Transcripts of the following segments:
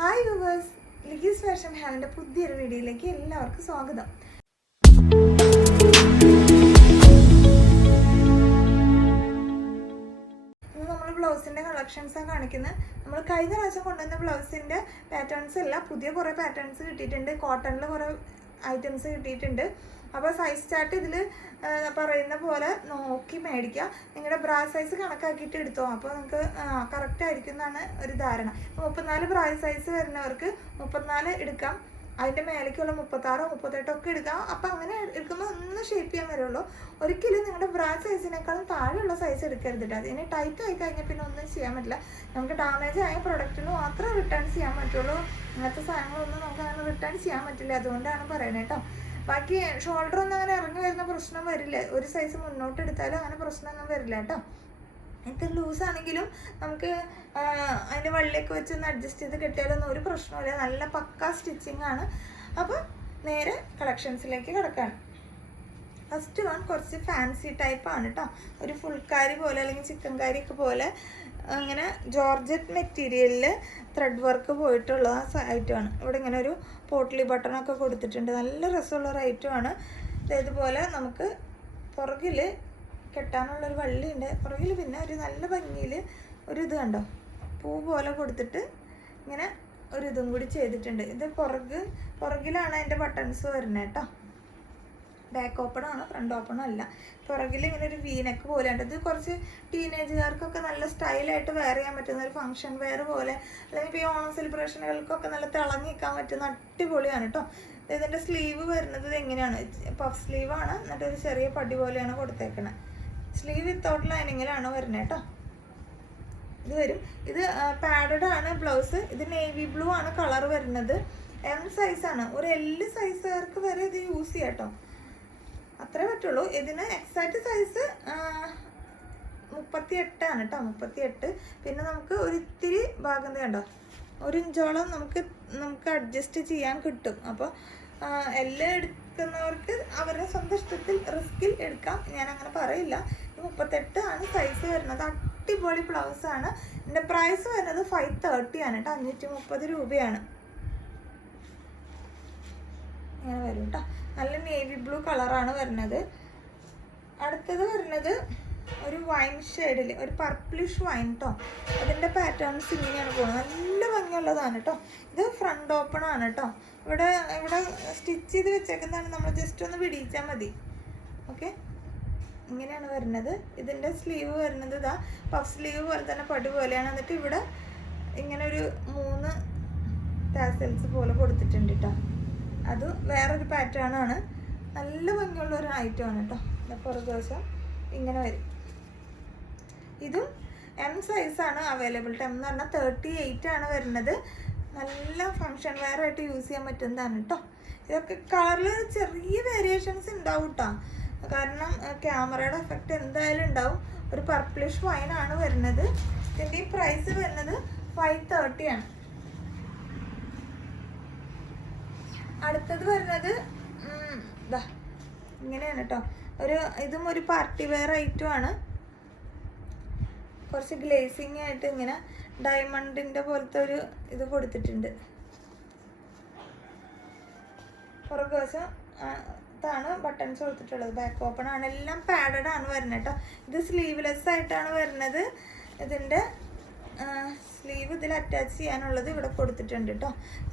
Hi viewers, ലിഗീസ് fashion ഹാവിൻ്റെ പുതിയൊരു വീഡിയോയിലേക്ക് എല്ലാവർക്കും സ്വാഗതം. ഇന്ന് നമ്മൾ ബ്ലൗസിൻ്റെ കളക്ഷൻസാണ് കാണിക്കുന്നത്. നമ്മൾ കഴിഞ്ഞ പ്രാവശ്യം കൊണ്ടുവന്ന ബ്ലൗസിൻ്റെ പാറ്റേൺസ് അല്ല, പുതിയ കുറേ പാറ്റേൺസ് കിട്ടിയിട്ടുണ്ട്. കോട്ടണിൽ കുറേ ഐറ്റംസ് കിട്ടിയിട്ടുണ്ട്. അപ്പോൾ സൈസ് ചാർട്ട് ഇതിൽ പറയുന്ന പോലെ നോക്കി മേടിക്കുക. നിങ്ങളുടെ ബ്രാ സൈസ് കണക്കാക്കിയിട്ട് എടുത്തോ, അപ്പോൾ നിങ്ങൾക്ക് കറക്റ്റ് ആയിരിക്കും എന്നാണ് ഒരു ധാരണ. 34 ബ്രാ സൈസ് വരുന്നവർക്ക് 34 എടുക്കാം, അതിൻ്റെ മേലേക്കുള്ള 36, 38 ഒക്കെ എടുക്കാം. അപ്പോൾ അങ്ങനെ എടുക്കുമ്പോൾ ഒന്ന് ഷേപ്പ് ചെയ്യാൻ വരുള്ളൂ. ഒരിക്കലും നിങ്ങളുടെ ബ്രാ സൈസിനേക്കാളും താഴെയുള്ള സൈസ് എടുക്കരുത്. അതിന് ടൈറ്റ് ആയി കഴിഞ്ഞാൽ പിന്നെ ഒന്നും ചെയ്യാൻ പറ്റില്ല. നമുക്ക് ഡാമേജ് ആയ പ്രൊഡക്റ്റിന് മാത്രമേ റിട്ടേൺ ചെയ്യാൻ പറ്റുള്ളൂ. അങ്ങനത്തെ സാധനങ്ങളൊന്നും നമുക്ക് അങ്ങനെ റിട്ടേൺ ചെയ്യാൻ പറ്റില്ല. അതുകൊണ്ടാണ് പറയുന്നത് കേട്ടോ. ബാക്കി ഷോൾഡർ ഒന്നും അങ്ങനെ ഇറങ്ങി വരുന്ന പ്രശ്നം വരില്ല. ഒരു സൈസ് മുന്നോട്ട് എടുത്താലും അങ്ങനെ പ്രശ്നമൊന്നും വരില്ല കേട്ടോ. ഇത് ലൂസാണെങ്കിലും നമുക്ക് അതിൻ്റെ വള്ളിയൊക്കെ വെച്ച് ഒന്ന് അഡ്ജസ്റ്റ് ചെയ്ത് കെട്ടിയാലൊന്നും ഒരു പ്രശ്നമില്ല. നല്ല പക്ക സ്റ്റിച്ചിങ് ആണ്. അപ്പോൾ നേരെ കളക്ഷൻസിലേക്ക് കിടക്കാണ്. ഫസ്റ്റ് വൺ കുറച്ച് ഫാൻസി ടൈപ്പാണ് കേട്ടോ. ഒരു ഫുൾക്കാരി പോലെ അല്ലെങ്കിൽ ചിക്കൻ കാരിയൊക്കെ പോലെ അങ്ങനെ ജോർജറ്റ് മെറ്റീരിയലിൽ ത്രെഡ് വർക്ക് പോയിട്ടുള്ള ഐറ്റമാണ്. ഇവിടെ ഇങ്ങനെ ഒരു പോട്ട്ലി ബട്ടണൊക്കെ കൊടുത്തിട്ടുണ്ട്. നല്ല രസമുള്ളൊരു ഐറ്റമാണ്. ഇതേതുപോലെ നമുക്ക് പുറകിൽ കെട്ടാനുള്ളൊരു വള്ളിയുണ്ട്. പുറകിൽ പിന്നെ ഒരു നല്ല ഭംഗിയിൽ ഒരു ഇത് കണ്ടോ, പൂ പോലെ കൊടുത്തിട്ട് ഇങ്ങനെ ഒരു ഇതും കൂടി ചെയ്തിട്ടുണ്ട്. ഇത് പുറകിലാണ് അതിൻ്റെ ബട്ടൺസ് വരുന്നത് കേട്ടോ. ബാക്ക് ഓപ്പൺ ആണ്, ഫ്രണ്ട് ഓപ്പൺ അല്ല. പുറകിൽ ഇങ്ങനെ ഒരു വീനക്ക് പോലെയുണ്ട്. ഇത് കുറച്ച് ടീനേജുകാർക്കൊക്കെ നല്ല സ്റ്റൈലായിട്ട് വെയർ ചെയ്യാൻ പറ്റുന്ന ഒരു ഫംഗ്ഷൻ വെയർ പോലെ, അല്ലെങ്കിൽ ഇപ്പോൾ ഈ ഓണം സെലിബ്രേഷനുകൾക്കൊക്കെ നല്ല തിളങ്ങി നിൽക്കാൻ പറ്റുന്ന അടിപൊളിയാണ് കേട്ടോ. ഇതിൻ്റെ സ്ലീവ് വരുന്നത് എങ്ങനെയാണ്, പഫ് സ്ലീവാണ്. എന്നിട്ട് ഒരു ചെറിയ പടി പോലെയാണ് കൊടുത്തേക്കണത്. സ്ലീവ് വിത്തൗട്ട് ലൈനിങ്ങിലാണ് വരുന്നത് കേട്ടോ. ഇത് വരും. ഇത് പാഡഡ് ആണ് ബ്ലൗസ്. ഇത് നേവി ബ്ലൂ ആണ് കളർ വരുന്നത്. M സൈസാണ്. ഒരു L സൈസുകാർക്ക് വരെ ഇത് യൂസ് ചെയ്യാം കേട്ടോ. അത്രേ പറ്റുള്ളൂ. ഇതിന് എക്സാക്റ്റ് സൈസ് 38 ആണ് കേട്ടോ. 38. പിന്നെ നമുക്ക് ഒരു ഇത്തിരി ഭാഗം കണ്ടോ, 1 ഇഞ്ചോളം നമുക്ക് അഡ്ജസ്റ്റ് ചെയ്യാൻ കിട്ടും. അപ്പോൾ എല്ലാം എടുക്കുന്നവർക്ക് അവരുടെ സ്വന്തം ഇഷ്ടത്തിൽ റിസ്കിൽ എടുക്കാം. ഞാൻ അങ്ങനെ പറയില്ല. 38 ആണ് സൈസ് വരുന്നത്. അടിപൊളി ബ്ലൗസാണ്. ഇതിൻ്റെ പ്രൈസ് വരുന്നത് 530 ആണ് കേട്ടോ. 530 രൂപയാണ്. ഇങ്ങനെ വരും കേട്ടോ. നല്ല നേവി ബ്ലൂ കളറാണ് വരുന്നത്. അടുത്തത് വരുന്നത് ഒരു വൈൻ ഷെയ്ഡിൽ ഒരു പർപ്പിളിഷ് വൈൻ കേട്ടോ. അതിൻ്റെ പാറ്റേൺസ് ഇങ്ങനെയാണ് പോകുന്നത്. നല്ല ഭംഗിയുള്ളതാണ് കേട്ടോ. ഇത് ഫ്രണ്ട് ഓപ്പൺ ആണ് കേട്ടോ. ഇവിടെ സ്റ്റിച്ച് ചെയ്ത് വെച്ചേക്കുന്നതാണ്. നമ്മൾ ജസ്റ്റ് ഒന്ന് പിടിച്ചാൽ മതി. ഓക്കെ, ഇങ്ങനെയാണ് വരുന്നത്. ഇതിൻ്റെ സ്ലീവ് വരുന്നത് ഇതാ പഫ് സ്ലീവ് പോലെ തന്നെ പടി പോലെയാണ്. എന്നിട്ട് ഇവിടെ ഇങ്ങനെ ഒരു 3 ടാസൽസ് പോലെ കൊടുത്തിട്ടുണ്ട് കേട്ടോ. അത് വേറൊരു പാറ്റേൺ ആണ്. നല്ല ഭംഗിയുള്ള ഒരു ഐറ്റമാണ് കേട്ടോ. പുറകുവശം ഇങ്ങനെ വരും. ഇതും M സൈസാണ് അവൈലബിൾ. M എന്ന് പറഞ്ഞാൽ 38 ആണ് വരുന്നത്. നല്ല ഫങ്ഷൻ വെയർ ആയിട്ട് യൂസ് ചെയ്യാൻ പറ്റുന്നതാണ് കേട്ടോ. ഇതൊക്കെ കളറിൽ ചെറിയ വേരിയേഷൻസ് ഉണ്ടാവും കേട്ടോ. കാരണം ക്യാമറയുടെ എഫക്റ്റ് എന്തായാലും ഉണ്ടാവും. ഒരു പർപ്പിളിഷ് വൈൻ ആണ് വരുന്നത്. ഇതിൻ്റെ ഈ പ്രൈസ് വരുന്നത് 530 ആണ്. അടുത്തത് വരുന്നത് ഇതാ ഇങ്ങനെയാണ് കേട്ടോ. ഇതും ഒരു പാർട്ടി വെയർ ഐറ്റമാണ്. കുറച്ച് ഗ്ലേസിങ് ആയിട്ട് ഇങ്ങനെ ഡയമണ്ടിൻ്റെ പോലത്തെ ഒരു ഇത് കൊടുത്തിട്ടുണ്ട്. പുറകുവശം ാണ് ബട്ടൺസ് കൊടുത്തിട്ടുള്ളത്. ബാക്ക് ഓപ്പൺ ആണ്. എല്ലാം പാഡഡ് ആണ് വരുന്നത് കേട്ടോ. ഇത് സ്ലീവ്ലെസ് ആയിട്ടാണ് വരുന്നത്. ഇതിൻ്റെ സ്ലീവ് ഇതിൽ അറ്റാച്ച് ചെയ്യാനുള്ളത് ഇവിടെ കൊടുത്തിട്ടുണ്ട് കേട്ടോ.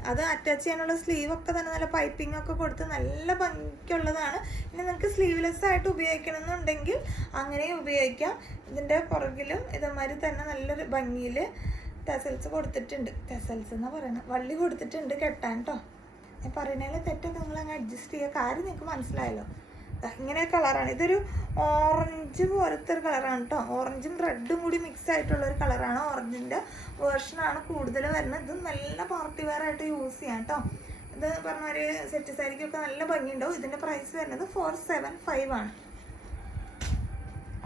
അത് അറ്റാച്ച് ചെയ്യാനുള്ള സ്ലീവൊക്കെ തന്നെ നല്ല പൈപ്പിംഗ് ഒക്കെ കൊടുത്ത് നല്ല ഭംഗിക്കുള്ളതാണ്. പിന്നെ നിങ്ങൾക്ക് സ്ലീവ്ലെസ് ആയിട്ട് ഉപയോഗിക്കണമെന്നുണ്ടെങ്കിൽ അങ്ങനെയും ഉപയോഗിക്കാം. ഇതിൻ്റെ പുറകിലും ഇതേമാതിരി തന്നെ നല്ലൊരു ഭംഗിയിൽ ടെസൽസ് കൊടുത്തിട്ടുണ്ട്. ടെസൽസ് എന്നാ പറയുന്നത്, വള്ളി കൊടുത്തിട്ടുണ്ട് കെട്ടാൻ കേട്ടോ. ഞാൻ പറയുന്നതിൽ തെറ്റൊക്കെ നിങ്ങൾ അങ്ങ് അഡ്ജസ്റ്റ് ചെയ്യുക. കാര്യം നിങ്ങൾക്ക് മനസ്സിലായല്ലോ. ഇങ്ങനെ കളറാണ്. ഇതൊരു ഓറഞ്ച് പോലത്തെ ഒരു കളറാണ് കേട്ടോ. ഓറഞ്ചും റെഡും കൂടി മിക്സ് ആയിട്ടുള്ള ഒരു കളറാണ്. ഓറഞ്ചിൻ്റെ വേർഷനാണ് കൂടുതൽ വരുന്നത്. ഇത് നല്ല പാർട്ടി വെയർ ആയിട്ട് യൂസ് ചെയ്യാം കേട്ടോ. ഇത് പറഞ്ഞ ഒരു സെറ്റ് സാരിക്കൊക്കെ നല്ല ഭംഗിയുണ്ടാവും. ഇതിൻ്റെ പ്രൈസ് വരുന്നത് 475 ആണ്.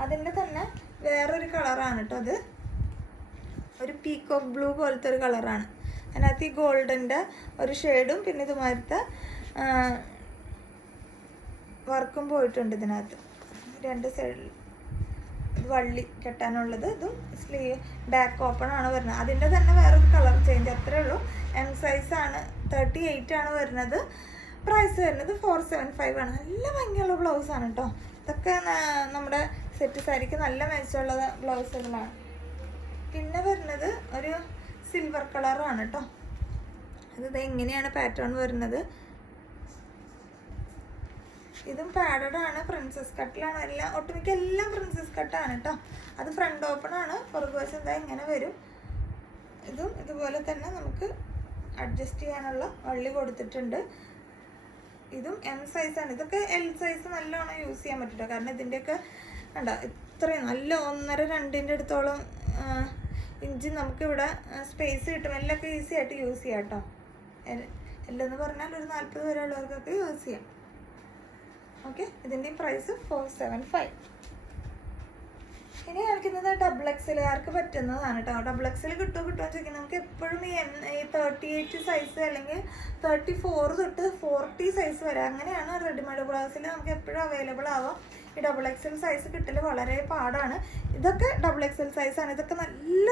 അതിൻ്റെ തന്നെ വേറൊരു കളറാണ് കേട്ടോ. അത് ഒരു പീക്കോക്ക് ബ്ലൂ പോലത്തെ ഒരു കളറാണ്. അതിനകത്ത് ഈ ഗോൾഡൻ്റെ ഒരു ഷെയ്ഡും പിന്നെ ഇതുമാതിരത്തെ വർക്കും പോയിട്ടുണ്ട് ഇതിനകത്ത്. 2 സൈഡിൽ വള്ളി കെട്ടാനുള്ളത്. ഇതും സ്ലീവ് ബാക്ക് ഓപ്പൺ ആണ് വരുന്നത്. അതിൻ്റെ തന്നെ വേറൊരു കളർ ചേഞ്ച് അത്രേ ഉള്ളൂ. എം സൈസാണ്, 38 ആണ് വരുന്നത്. പ്രൈസ് വരുന്നത് 475 ആണ്. നല്ല ഭംഗിയുള്ള ബ്ലൗസാണ് കേട്ടോ. ഇതൊക്കെ നമ്മുടെ സെറ്റ് സാരിക്ക് നല്ല മെച്ചമുള്ള ബ്ലൗസുകളാണ്. പിന്നെ വരുന്നത് ഒരു സിൽവർ കളറാണ് കേട്ടോ. അത് എങ്ങനെയാണ് പാറ്റേൺ വരുന്നത്. ഇതും പാഡഡ് ആണ്, പ്രിൻസസ് കട്ടിലാണ്. ഒട്ടുമിക്ക എല്ലാം പ്രിൻസസ് കട്ടാണ് കേട്ടോ. അത് ഫ്രണ്ട് ഓപ്പൺ ആണ്, പുറകുവശം എന്താ ഇങ്ങനെ വരും. ഇതും ഇതുപോലെ തന്നെ നമുക്ക് അഡ്ജസ്റ്റ് ചെയ്യാനുള്ള വള്ളി കൊടുത്തിട്ടുണ്ട്. ഇതും എം സൈസാണ്. ഇതൊക്കെ എൽ സൈസ് നല്ലോണം യൂസ് ചെയ്യാൻ പറ്റും. കാരണം ഇതിൻ്റെയൊക്കെ കണ്ടോ ഇത്രയും നല്ല 1.5-2 അടുത്തോളം ഇഞ്ച് നമുക്കിവിടെ സ്പേസ് കിട്ടും. എല്ലൊക്കെ ഈസി ആയിട്ട് യൂസ് ചെയ്യാം കേട്ടോ. എല്ലെന്ന് പറഞ്ഞാൽ ഒരു 40 വരെ ഉള്ളവർക്കൊക്കെ യൂസ് ചെയ്യാം. ഓക്കെ, ഇതിൻ്റെ പ്രൈസ് 475. ഇനി കാണിക്കുന്നത് ഡബിൾ എക്സലുകാർക്ക് പറ്റുന്നതാണ് കേട്ടോ. ഡബിൾ എക്സൽ കിട്ടുമോ ചോദിക്കുന്നത് നമുക്ക് എപ്പോഴും ഈ 38 സൈസ് അല്ലെങ്കിൽ 34 തൊട്ട് 40 സൈസ് വരെ അങ്ങനെയാണ് റെഡിമെയ്ഡ് ബ്ലൗസിൽ നമുക്ക് എപ്പോഴും അവൈലബിൾ ആവാം. ഈ ഡബിൾ എക്സൽ സൈസ് കിട്ടൽ വളരെ പാടാണ്. ഇതൊക്കെ ഡബിൾ എക്സൽ സൈസാണ്. ഇതൊക്കെ നല്ല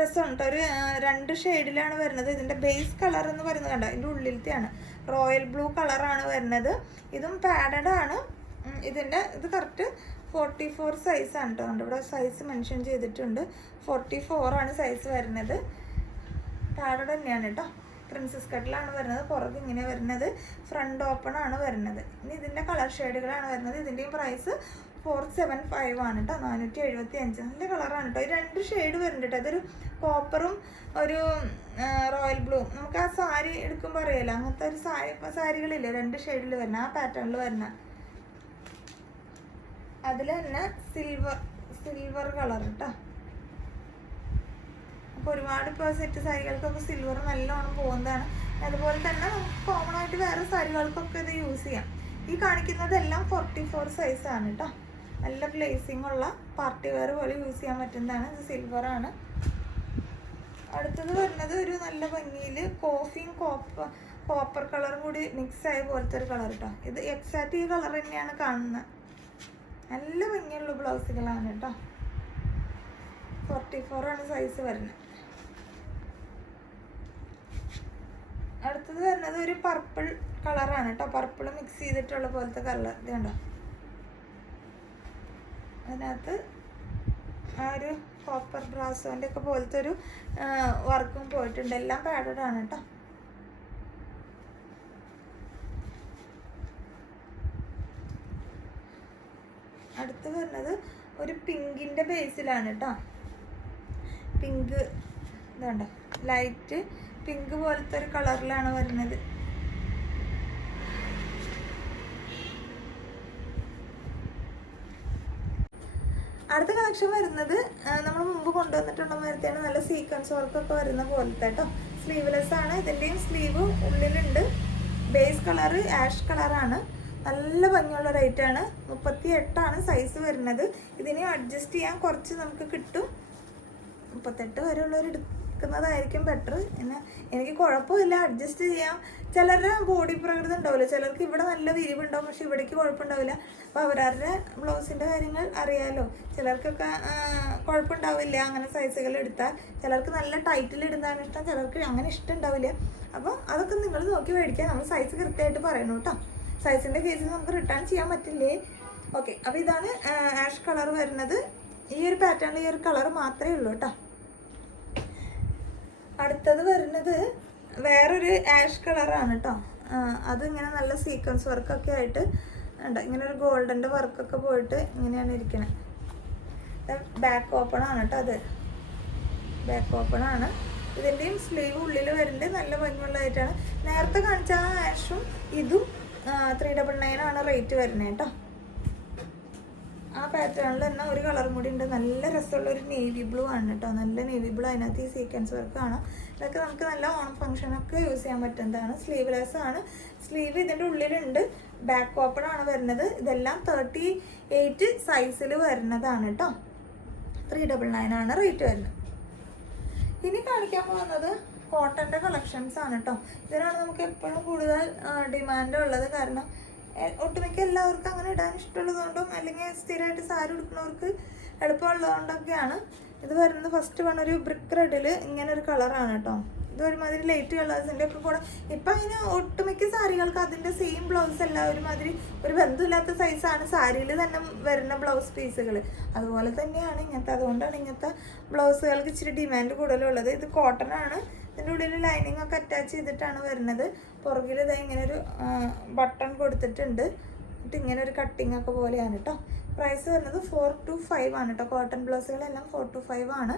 രസമുണ്ട്. ഒരു 2 ഷെയ്ഡിലാണ് വരുന്നത്. ഇതിൻ്റെ ബേസ് കളർ എന്ന് പറയുന്നത് കണ്ടോ, ഇതിൻ്റെ ഉള്ളിലത്തെയാണ് റോയൽ ബ്ലൂ കളറാണ് വരുന്നത്. ഇതും പാഡഡ് ആണ്. ഇത് കറക്റ്റ് 44 സൈസാണ് കേട്ടോ. ഇവിടെ സൈസ് മെൻഷൻ ചെയ്തിട്ടുണ്ട്. 44 ആണ് സൈസ് വരുന്നത്. പാഡഡ് തന്നെയാണ് കേട്ടോ. പ്രിൻസസ് കട്ടിലാണ് വരുന്നത്. പുറത്ത് ഇങ്ങനെ വരുന്നത്. ഫ്രണ്ട് ഓപ്പൺ ആണ് വരുന്നത്. ഇനി ഇതിൻ്റെ കളർ ഷെയ്ഡുകളാണ് വരുന്നത്. ഇതിൻ്റെയും പ്രൈസ് 475 ആണ് കേട്ടോ. 475. നല്ല കളറാണ് കേട്ടോ. ഈ 2 ഷെയ്ഡ് വരുന്നുണ്ട് കേട്ടോ. അതൊരു കോപ്പറും ഒരു റോയൽ ബ്ലൂ. നമുക്ക് ആ സാരി എടുക്കുമ്പോൾ അറിയാലോ, അങ്ങനത്തെ ഒരു സാരികളില്ലേ 2 ഷെയ്ഡിൽ വരുന്ന ആ പാറ്റേണിൽ വരുന്ന. അതിൽ തന്നെ സിൽവർ കളർ കേട്ടോ. അപ്പോൾ ഒരുപാട് ഇപ്പോൾ സെറ്റ് സാരികൾക്കൊക്കെ സിൽവർ നല്ലോണം പോകുന്നതാണ്. അതുപോലെ തന്നെ നമുക്ക് കോമൺ ആയിട്ട് വേറെ സാരികൾക്കൊക്കെ ഇത് യൂസ് ചെയ്യാം. ഈ കാണിക്കുന്നതെല്ലാം 44 സൈസാണ് കേട്ടോ. നല്ല പ്ലേസിംഗ് ഉള്ള പാർട്ടി വെയർ പോലെ യൂസ് ചെയ്യാൻ പറ്റുന്നതാണ്. ഇത് സിൽവറാണ്. അടുത്തത് വരുന്നത് ഒരു നല്ല ഭംഗിയിൽ കോഫിയും കോപ്പർ കളറും കൂടി മിക്സ് ആയ പോലത്തെ ഒരു കളർ കേട്ടോ. ഇത് എക്സാക്റ്റ് ഈ കളർ തന്നെയാണ് കാണുന്നത്. നല്ല ഭംഗിയുള്ള ബ്ലൗസുകളാണ് കേട്ടോ. 44 ആണ് സൈസ് വരുന്നത്. അടുത്തത് വരുന്നത് ഒരു പർപ്പിൾ കളറാണ് കേട്ടോ. പർപ്പിൾ മിക്സ് ചെയ്തിട്ടുള്ള പോലത്തെ കളർ. ഇത് കണ്ടോ, അതിനകത്ത് ആ ഒരു കോപ്പർ ബ്രാസോൻ്റെ ഒക്കെ പോലത്തെ ഒരു വർക്കും പോയിട്ടുണ്ട്. എല്ലാം പാഡഡ് ആണ് കേട്ടോ. അടുത്ത് വരുന്നത് ഒരു പിങ്കിൻ്റെ ബേസിലാണ് കേട്ടോ. പിങ്ക് ഇതുണ്ട്, ലൈറ്റ് പിങ്ക് പോലത്തെ ഒരു കളറിലാണ് വരുന്നത്. അടുത്ത കളക്ഷൻ വരുന്നത് നമ്മൾ മുമ്പ് കൊണ്ടുവന്നിട്ടുള്ള മാതിരിയാണ്. നല്ല സീക്വൻസ് വർക്കൊക്കെ വരുന്ന പോലത്തെ കേട്ടോ. സ്ലീവ്ലെസ് ആണ്. ഇതിൻ്റെയും സ്ലീവ് ഉള്ളിലുണ്ട്. ബേസ് കളറ് ആഷ് കളറാണ്. നല്ല ഭംഗിയുള്ള റേറ്റാണ്. 38 ആണ് സൈസ് വരുന്നത്. ഇതിനെ അഡ്ജസ്റ്റ് ചെയ്യാൻ കുറച്ച് നമുക്ക് കിട്ടും. 38 വരെയുള്ളവർ എടുക്കുന്നതായിരിക്കും ബെറ്റർ. പിന്നെ എനിക്ക് കുഴപ്പമില്ല, അഡ്ജസ്റ്റ് ചെയ്യാം. ചിലരുടെ ബോഡി പ്രകൃതി ഉണ്ടാവില്ല. ചിലർക്ക് ഇവിടെ നല്ല വിരിവുണ്ടാവും, പക്ഷെ ഇവിടേക്ക് കുഴപ്പമുണ്ടാവില്ല. അപ്പോൾ അവരവരുടെ ബ്ലൗസിൻ്റെ കാര്യങ്ങൾ അറിയാമല്ലോ. ചിലർക്കൊക്കെ കുഴപ്പമുണ്ടാവില്ല അങ്ങനെ സൈസുകൾ എടുത്താൽ. ചിലർക്ക് നല്ല ടൈറ്റിൽ ഇടുന്നതാണ് ഇഷ്ടം, ചിലർക്ക് അങ്ങനെ ഇഷ്ടം ഉണ്ടാവില്ല. അപ്പോൾ അതൊക്കെ നിങ്ങൾ നോക്കി മേടിക്കുക. നമ്മൾ സൈസ് കൃത്യമായിട്ട് പറയണം കേട്ടോ. സൈസിൻ്റെ കേസിൽ നമുക്ക് റിട്ടേൺ ചെയ്യാൻ പറ്റില്ലേ. ഓക്കെ, അപ്പോൾ ഇതാണ് ആഷ് കളർ വരുന്നത്. ഈ ഒരു പാറ്റേണിൽ ഈ ഒരു കളർ മാത്രമേ ഉള്ളൂ കേട്ടോ. അടുത്തത് വരുന്നത് വേറൊരു ആഷ് കളറാണ് കേട്ടോ. അതിങ്ങനെ നല്ല സീക്വൻസ് വർക്കൊക്കെ ആയിട്ട് ഉണ്ട്. ഇങ്ങനെ ഒരു ഗോൾഡൻ്റെ വർക്കൊക്കെ പോയിട്ട് ഇങ്ങനെയാണ് ഇരിക്കണത്. ബാക്ക് ഓപ്പൺ ആണ് കേട്ടോ. അത് ബാക്ക് ഓപ്പൺ ആണ്. ഇതിൻ്റെയും സ്ലീവ് ഉള്ളിൽ വരുന്നുണ്ട്. നല്ല ഭംഗിയുള്ളതായിട്ടാണ്. നേരത്തെ കാണിച്ച ആ ആഷും ഇതും 399 ആണ് റേറ്റ് വരുന്നത് കേട്ടോ. ആ പാറ്റേണിൽ തന്നെ ഒരു കളറും കൂടി ഉണ്ട്. നല്ല രസമുള്ള ഒരു നേവി ബ്ലൂ ആണ് കേട്ടോ. നല്ല നേവി ബ്ലൂ. അതിനകത്ത് ഈ സീക്വൻസ് വർക്ക് കാണാം. ഇതൊക്കെ നമുക്ക് നല്ല ഓണം ഫംഗ്ഷനൊക്കെ യൂസ് ചെയ്യാൻ പറ്റുന്നതാണ്. സ്ലീവ്ലെസ് ആണ്. സ്ലീവ് ഇതിൻ്റെ ഉള്ളിലുണ്ട്. ബാക്ക് ഓപ്പൺ ആണ് വരുന്നത്. ഇതെല്ലാം 38 സൈസിൽ വരുന്നതാണ് കേട്ടോ. 399 ആണ് റേറ്റ് വരുന്നത്. ഇനി കാണിക്കാൻ പോകുന്നത് കോട്ടൻ്റെ കളക്ഷൻസ് ആണ് കേട്ടോ. ഇതിനാണ് നമുക്ക് എപ്പോഴും കൂടുതൽ ഡിമാൻഡ് ഉള്ളത്. കാരണം ഒട്ടുമിക്ക എല്ലാവർക്കും അങ്ങനെ ഇടാൻ ഇഷ്ടമുള്ളതുകൊണ്ടും അല്ലെങ്കിൽ സ്ഥിരമായിട്ട് സാരി ഉടുക്കുന്നവർക്ക് എളുപ്പമുള്ളതുകൊണ്ടൊക്കെയാണ് ഇത് വരുന്നത്. ഫസ്റ്റ് വൺ ഒരു ബ്രിക്ക് റെഡിൽ ഇങ്ങനെ ഒരു കളറാണ് കേട്ടോ. ഇത് ഒരുമാതിരി ലൈറ്റ് കളേഴ്സിൻ്റെ ഒക്കെ കൂടെ. ഇപ്പം അങ്ങനെ ഒട്ടുമിക്ക സാരികൾക്ക് അതിൻ്റെ സെയിം ബ്ലൗസ് അല്ല, ഒരുമാതിരി ഒരു ബന്ധമില്ലാത്ത സൈസാണ് സാരിയിൽ തന്നെ വരുന്ന ബ്ലൗസ് പീസുകൾ. അതുപോലെ തന്നെയാണ് ഇങ്ങനത്തെ. അതുകൊണ്ടാണ് ഇങ്ങനത്തെ ബ്ലൗസുകൾക്ക് ഇച്ചിരി ഡിമാൻഡ് കൂടുതലുള്ളത്. ഇത് കോട്ടൺ ആണ്. ഇതിൻ്റെ ഉള്ളിൽ ലൈനിങ് ഒക്കെ അറ്റാച്ച് ചെയ്തിട്ടാണ് വരുന്നത്. പുറകിൽ ഇതാ ഇങ്ങനെ ഒരു ബട്ടൺ കൊടുത്തിട്ടുണ്ട്. എന്നിട്ട് ഇങ്ങനെ ഒരു കട്ടിങ് ഒക്കെ പോലെയാണ് കേട്ടോ. പ്രൈസ് വരുന്നത് 425 ആണ് കേട്ടോ. കോട്ടൺ ബ്ലൗസുകളെല്ലാം 425 ആണ്.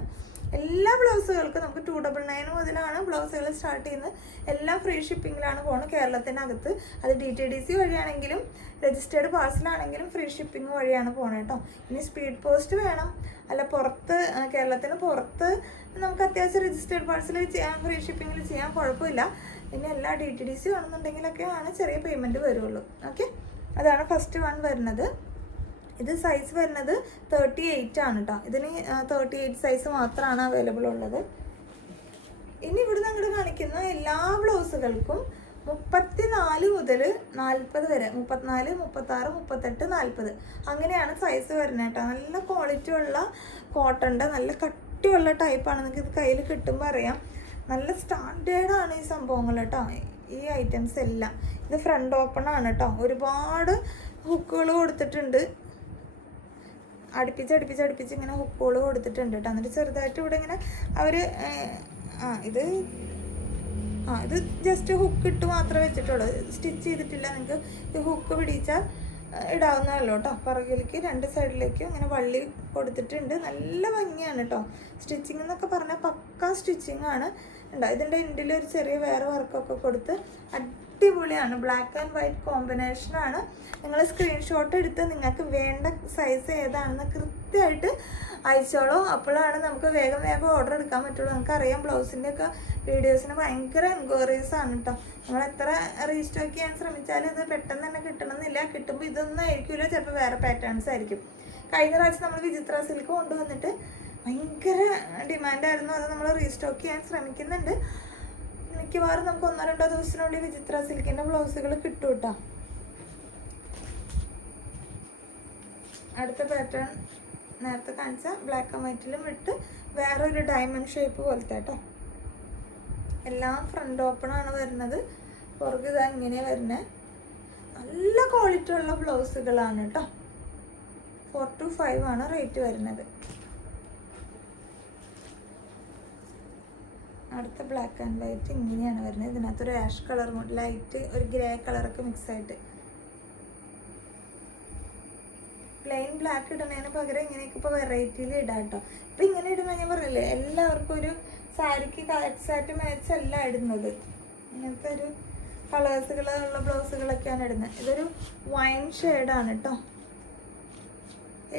എല്ലാ ബ്ലൗസുകൾക്കും നമുക്ക് 299 മുതലാണ് ബ്ലൗസുകൾ സ്റ്റാർട്ട് ചെയ്യുന്നത്. എല്ലാം ഫ്രീ ഷിപ്പിങ്ങിലാണ് പോകുന്നത് കേരളത്തിനകത്ത്. അത് DTDC വഴിയാണെങ്കിലും രജിസ്റ്റേർഡ് പാഴ്സലാണെങ്കിലും ഫ്രീ ഷിപ്പിംഗ് വഴിയാണ് പോകുന്നത് കേട്ടോ. ഇനി സ്പീഡ് പോസ്റ്റ് വേണം, അല്ല പുറത്ത് കേരളത്തിന് പുറത്ത് നമുക്ക് അത്യാവശ്യം രജിസ്റ്റേർഡ് പാഴ്സൽ ചെയ്യാൻ ഫ്രീ ഷിപ്പിങ്ങിൽ ചെയ്യാൻ കുഴപ്പമില്ല. പിന്നെ എല്ലാ DTDC വേണമെന്നുണ്ടെങ്കിലൊക്കെയാണ് ചെറിയ പേയ്മെൻറ്റ് വരുള്ളൂ. ഓക്കെ, അതാണ് ഫസ്റ്റ് വൺ വരുന്നത്. ഇത് സൈസ് വരുന്നത് 38 ആണ് കേട്ടോ. ഇതിന് 38 സൈസ് മാത്രമാണ് അവൈലബിൾ ഉള്ളത്. ഇനി ഇവിടെ ഞങ്ങൾ കാണിക്കുന്ന എല്ലാ ബ്ലൗസുകൾക്കും 34 മുതൽ 40 വരെ, 34, 36, 38, 40 അങ്ങനെയാണ് സൈസ് വരുന്നത് കേട്ടോ. നല്ല ക്വാളിറ്റി ഉള്ള കോട്ടൻ്റെ നല്ല കട്ടിയുള്ള ടൈപ്പാണ്. നിങ്ങൾക്ക് ഇത് കയ്യിൽ കിട്ടുമ്പോൾ അറിയാം. നല്ല സ്റ്റാൻഡേർഡാണ് ഈ സംഭവങ്ങൾ കേട്ടോ, ഈ ഐറ്റംസ് എല്ലാം. ഇത് ഫ്രണ്ട് ഓപ്പൺ ആണ് കേട്ടോ. ഒരുപാട് ഹുക്കുകൾ കൊടുത്തിട്ടുണ്ട്. അടുപ്പിച്ച് ഇങ്ങനെ ഹുക്കുകൾ കൊടുത്തിട്ടുണ്ട് കേട്ടോ. എന്നിട്ട് ചെറുതായിട്ട് ഇവിടെ ഇങ്ങനെ അവർ ഇത് ജസ്റ്റ് ഹുക്ക് ഇട്ട് മാത്രമേ വെച്ചിട്ടുള്ളൂ, സ്റ്റിച്ച് ചെയ്തിട്ടില്ല. നിങ്ങൾക്ക് ഈ ഹുക്ക് പിടിച്ചാൽ ഇടാവുന്നതല്ലോ കേട്ടോ. പുറകിലേക്ക് 2 സൈഡിലേക്കും ഇങ്ങനെ വള്ളി കൊടുത്തിട്ടുണ്ട്. നല്ല ഭംഗിയാണ് കേട്ടോ. സ്റ്റിച്ചിങ് എന്നൊക്കെ പറഞ്ഞാൽ പക്ക സ്റ്റിച്ചിങ് ആണ് ഉണ്ടോ. ഇതിൻ്റെ എൻഡിൽ ഒരു ചെറിയ വേറെ വർക്കൊക്കെ കൊടുത്ത് അടിപൊളിയാണ്. ബ്ലാക്ക് ആൻഡ് വൈറ്റ് കോമ്പിനേഷനാണ്. നിങ്ങൾ സ്ക്രീൻഷോട്ട് എടുത്ത് നിങ്ങൾക്ക് വേണ്ട സൈസ് ഏതാണെന്ന് കൃത്യമായിട്ട് അയച്ചോളൂ. അപ്പോഴാണ് നമുക്ക് വേഗം ഓർഡർ എടുക്കാൻ പറ്റുള്ളൂ. നമുക്കറിയാം ബ്ലൗസിൻ്റെ ഒക്കെ വീഡിയോസിന് ഭയങ്കര എൻക്വയറീസ് ആണ് കേട്ടോ. നമ്മൾ എത്ര റീസ്റ്റോക്ക് ചെയ്യാൻ ശ്രമിച്ചാലും ഇത് പെട്ടെന്ന് തന്നെ കിട്ടണമെന്നില്ല. കിട്ടുമ്പോൾ ഇതൊന്നും ആയിരിക്കില്ല, ചിലപ്പോൾ വേറെ പാറ്റേൺസ് ആയിരിക്കും. കഴിഞ്ഞ പ്രാവശ്യം നമ്മൾ വിചിത്ര സിൽക്ക് കൊണ്ടുവന്നിട്ട് ഭയങ്കര ഡിമാൻഡായിരുന്നു. അത് നമ്മൾ റീസ്റ്റോക്ക് ചെയ്യാൻ ശ്രമിക്കുന്നുണ്ട്. മിക്കവാറും നമുക്ക് 1-2 ദിവസത്തിനുള്ളിൽ വിചിത്ര സിൽക്കിൻ്റെ ബ്ലൗസുകൾ കിട്ടും കേട്ടോ. അടുത്ത പാറ്റേൺ നേരത്തെ കാണിച്ച ബ്ലാക്ക് ആൻഡ് വൈറ്റിലും വിട്ട് വേറൊരു ഡയമണ്ട് ഷേപ്പ് പോലത്തെ കേട്ടോ. എല്ലാം ഫ്രണ്ട് ഓപ്പൺ ആണ് വരുന്നത്. പുറകെ ഇതാ ഇങ്ങനെ വരുന്നത്. നല്ല ക്വാളിറ്റി ഉള്ള ബ്ലൗസുകളാണ് കേട്ടോ. 425 ആണ് റേറ്റ് വരുന്നത്. അടുത്ത ബ്ലാക്ക് ആൻഡ് വൈറ്റ് ഇങ്ങനെയാണ് വരുന്നത്. ഇതിനകത്തൊരു ആഷ് കളർ, ലൈറ്റ് ഒരു ഗ്രേ കളറൊക്കെ മിക്സ് ആയിട്ട്. പ്ലെയിൻ ബ്ലാക്ക് ഇടുന്നതിന് പകരം ഇങ്ങനെയൊക്കെ ഇപ്പോൾ വെറൈറ്റിയിൽ ഇടാം കേട്ടോ. ഇപ്പം ഇങ്ങനെ ഇടുന്ന ഞാൻ പറഞ്ഞില്ലേ, എല്ലാവർക്കും ഒരു സാരിക്ക് എക്സാക്റ്റ് മാച്ച് അല്ല ഇടുന്നത്. ഇങ്ങനത്തെ ഒരു കളേഴ്സുകളുള്ള ബ്ലൗസുകളൊക്കെയാണ് ഇടുന്നത്. ഇതൊരു വൈൻ ഷെയ്ഡാണ് കേട്ടോ.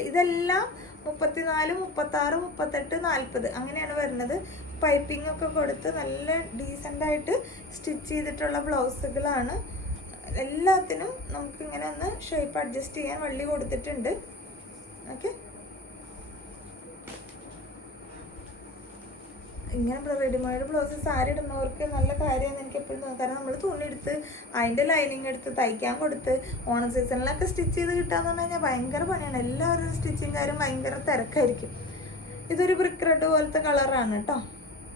ഇതെല്ലാം 34, 36, 38, 40 അങ്ങനെയാണ് വരുന്നത്. പൈപ്പിംഗ് ഒക്കെ കൊടുത്ത് നല്ല ഡീസൻ്റായിട്ട് സ്റ്റിച്ച് ചെയ്തിട്ടുള്ള ബ്ലൗസുകളാണ്. എല്ലാത്തിനും നമുക്കിങ്ങനെ ഒന്ന് ഷേപ്പ് അഡ്ജസ്റ്റ് ചെയ്യാൻ വള്ളി കൊടുത്തിട്ടുണ്ട്. ഓക്കെ, ഇങ്ങനെ റെഡിമെയ്ഡ് ബ്ലൗസ് സാരി ഇടുന്നവർക്ക് നല്ല കാര്യമാണ് എനിക്ക് എപ്പോഴും തോന്നുന്നത്. കാരണം നമ്മൾ തുണി എടുത്ത് അതിൻ്റെ ലൈനിങ് എടുത്ത് തയ്ക്കാൻ കൊടുത്ത് ഓണം സീസണിലൊക്കെ സ്റ്റിച്ച് ചെയ്ത് കിട്ടാന്ന് പറഞ്ഞു കഴിഞ്ഞാൽ ഭയങ്കര പണിയാണ്. എല്ലാവരും സ്റ്റിച്ചിങ്ങുകാരും ഭയങ്കര തിരക്കായിരിക്കും. ഇതൊരു ബ്രിക്ക് റെഡ് പോലത്തെ കളറാണ് കേട്ടോ.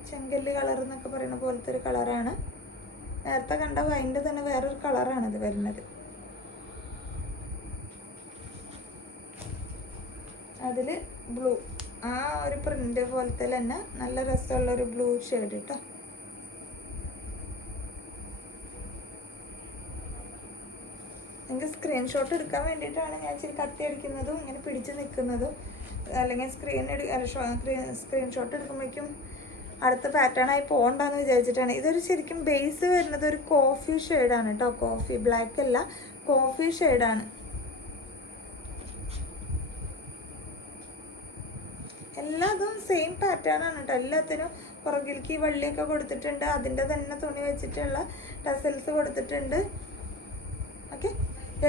ചെങ്കല്ലി കളർ എന്നൊക്കെ പറയുന്ന പോലത്തെ ഒരു കളറാണ്. നേരത്തെ കണ്ട അതിൻ്റെ തന്നെ വേറൊരു കളറാണ് ഇത് വരുന്നത്. അതിൽ ബ്ലൂ, ആ ഒരു പ്രിന്റ് പോലത്തെ തന്നെ നല്ല രസമുള്ളൊരു ബ്ലൂ ഷെയ്ഡ് കേട്ടോ. നിങ്ങൾക്ക് സ്ക്രീൻഷോട്ട് എടുക്കാൻ വേണ്ടിയിട്ടാണ് ഞാൻ ഇച്ചിരി കത്തി അടിക്കുന്നതും ഇങ്ങനെ പിടിച്ച് നിൽക്കുന്നതും. അല്ലെങ്കിൽ സ്ക്രീൻഷോട്ട് എടുക്കുമ്പോഴേക്കും അടുത്ത പാറ്റേണായി പോകണ്ടെന്ന് വിചാരിച്ചിട്ടാണ്. ഇതൊരു ശരിക്കും ബേസ് വരുന്നത് ഒരു കോഫി ഷെയ്ഡാണ് കേട്ടോ. കോഫി, ബ്ലാക്ക് അല്ല, കോഫി ഷെയ്ഡാണ്. എല്ലാതും സെയിം പാറ്റേൺ ആണ് കേട്ടോ. എല്ലാത്തിനും പുറകിലേക്ക് ഈ വള്ളിയൊക്കെ കൊടുത്തിട്ടുണ്ട്. അതിൻ്റെ തന്നെ തുണി വെച്ചിട്ടുള്ള ടസൽസ് കൊടുത്തിട്ടുണ്ട്. ഓക്കെ,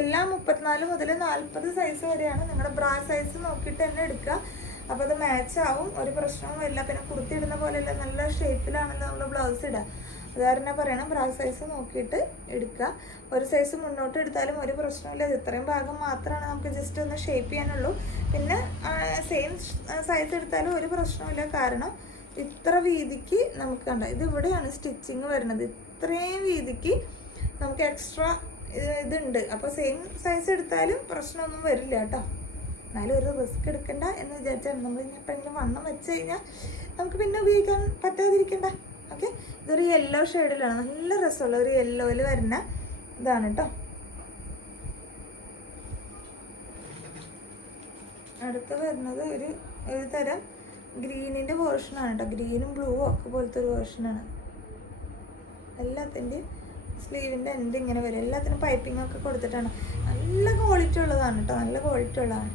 എല്ലാം 34 മുതൽ 40 സൈസ് വരെയാണ്. നിങ്ങളുടെ ബ്രാ സൈസ് നോക്കിയിട്ട് തന്നെ എടുക്കുക. അപ്പോൾ അത് മാച്ച് ആവും, ഒരു പ്രശ്നവും ഇല്ല. പിന്നെ കുർത്തി ഇടുന്ന പോലെയല്ല, നല്ല ഷേപ്പിലാണല്ലോ നമ്മൾ ബ്ലൗസ് ഇടുക. അത് കാരണം പറയണം, ബ്രാ സൈസ് നോക്കിയിട്ട് എടുക്കുക. ഒരു സൈസ് മുന്നോട്ട് എടുത്താലും ഒരു പ്രശ്നമില്ല. ഇത് ഇത്രയും ഭാഗം മാത്രമാണ് നമുക്ക് ജസ്റ്റ് ഒന്ന് ഷേപ്പ് ചെയ്യാനുള്ളൂ. പിന്നെ സെയിം സൈസ് എടുത്താലും ഒരു പ്രശ്നമില്ല. കാരണം ഇത്ര വീതിക്ക് നമുക്ക് കണ്ട ഇത് ഇവിടെയാണ് സ്റ്റിച്ചിങ് വരുന്നത്. ഇത്രയും വീതിക്ക് നമുക്ക് എക്സ്ട്രാ ഇതുണ്ട്. അപ്പോൾ സെയിം സൈസ് എടുത്താലും പ്രശ്നമൊന്നും വരില്ല കേട്ടോ. എന്നാലും ഒരു റിസ്ക് എടുക്കണ്ട എന്ന് വിചാരിച്ചാൽ നമ്മൾ ഇനി എപ്പോഴെങ്കിലും വണ്ണം വെച്ച് കഴിഞ്ഞാൽ നമുക്ക് പിന്നെ ഉപയോഗിക്കാൻ പറ്റാതിരിക്കണ്ട. ഓക്കെ, ഇതൊരു യെല്ലോ ഷെയ്ഡിലാണ്, നല്ല രസമുള്ള ഒരു യെല്ലോയിൽ വരുന്ന ഇതാണ് കേട്ടോ. അടുത്ത് വരുന്നത് ഒരു തരം ഗ്രീനിൻ്റെ വേർഷനാണ് കേട്ടോ. ഗ്രീനും ബ്ലൂവും ഒക്കെ പോലത്തെ ഒരു വേർഷനാണ്. എല്ലാത്തിൻ്റെയും സ്ലീവിൻ്റെ എൻഡ് ഇങ്ങനെ വരും. എല്ലാത്തിനും പൈപ്പിംഗ് ഒക്കെ കൊടുത്തിട്ടാണ്. നല്ല ക്വാളിറ്റി ഉള്ളതാണ് കേട്ടോ, നല്ല ക്വാളിറ്റി ഉള്ളതാണ്.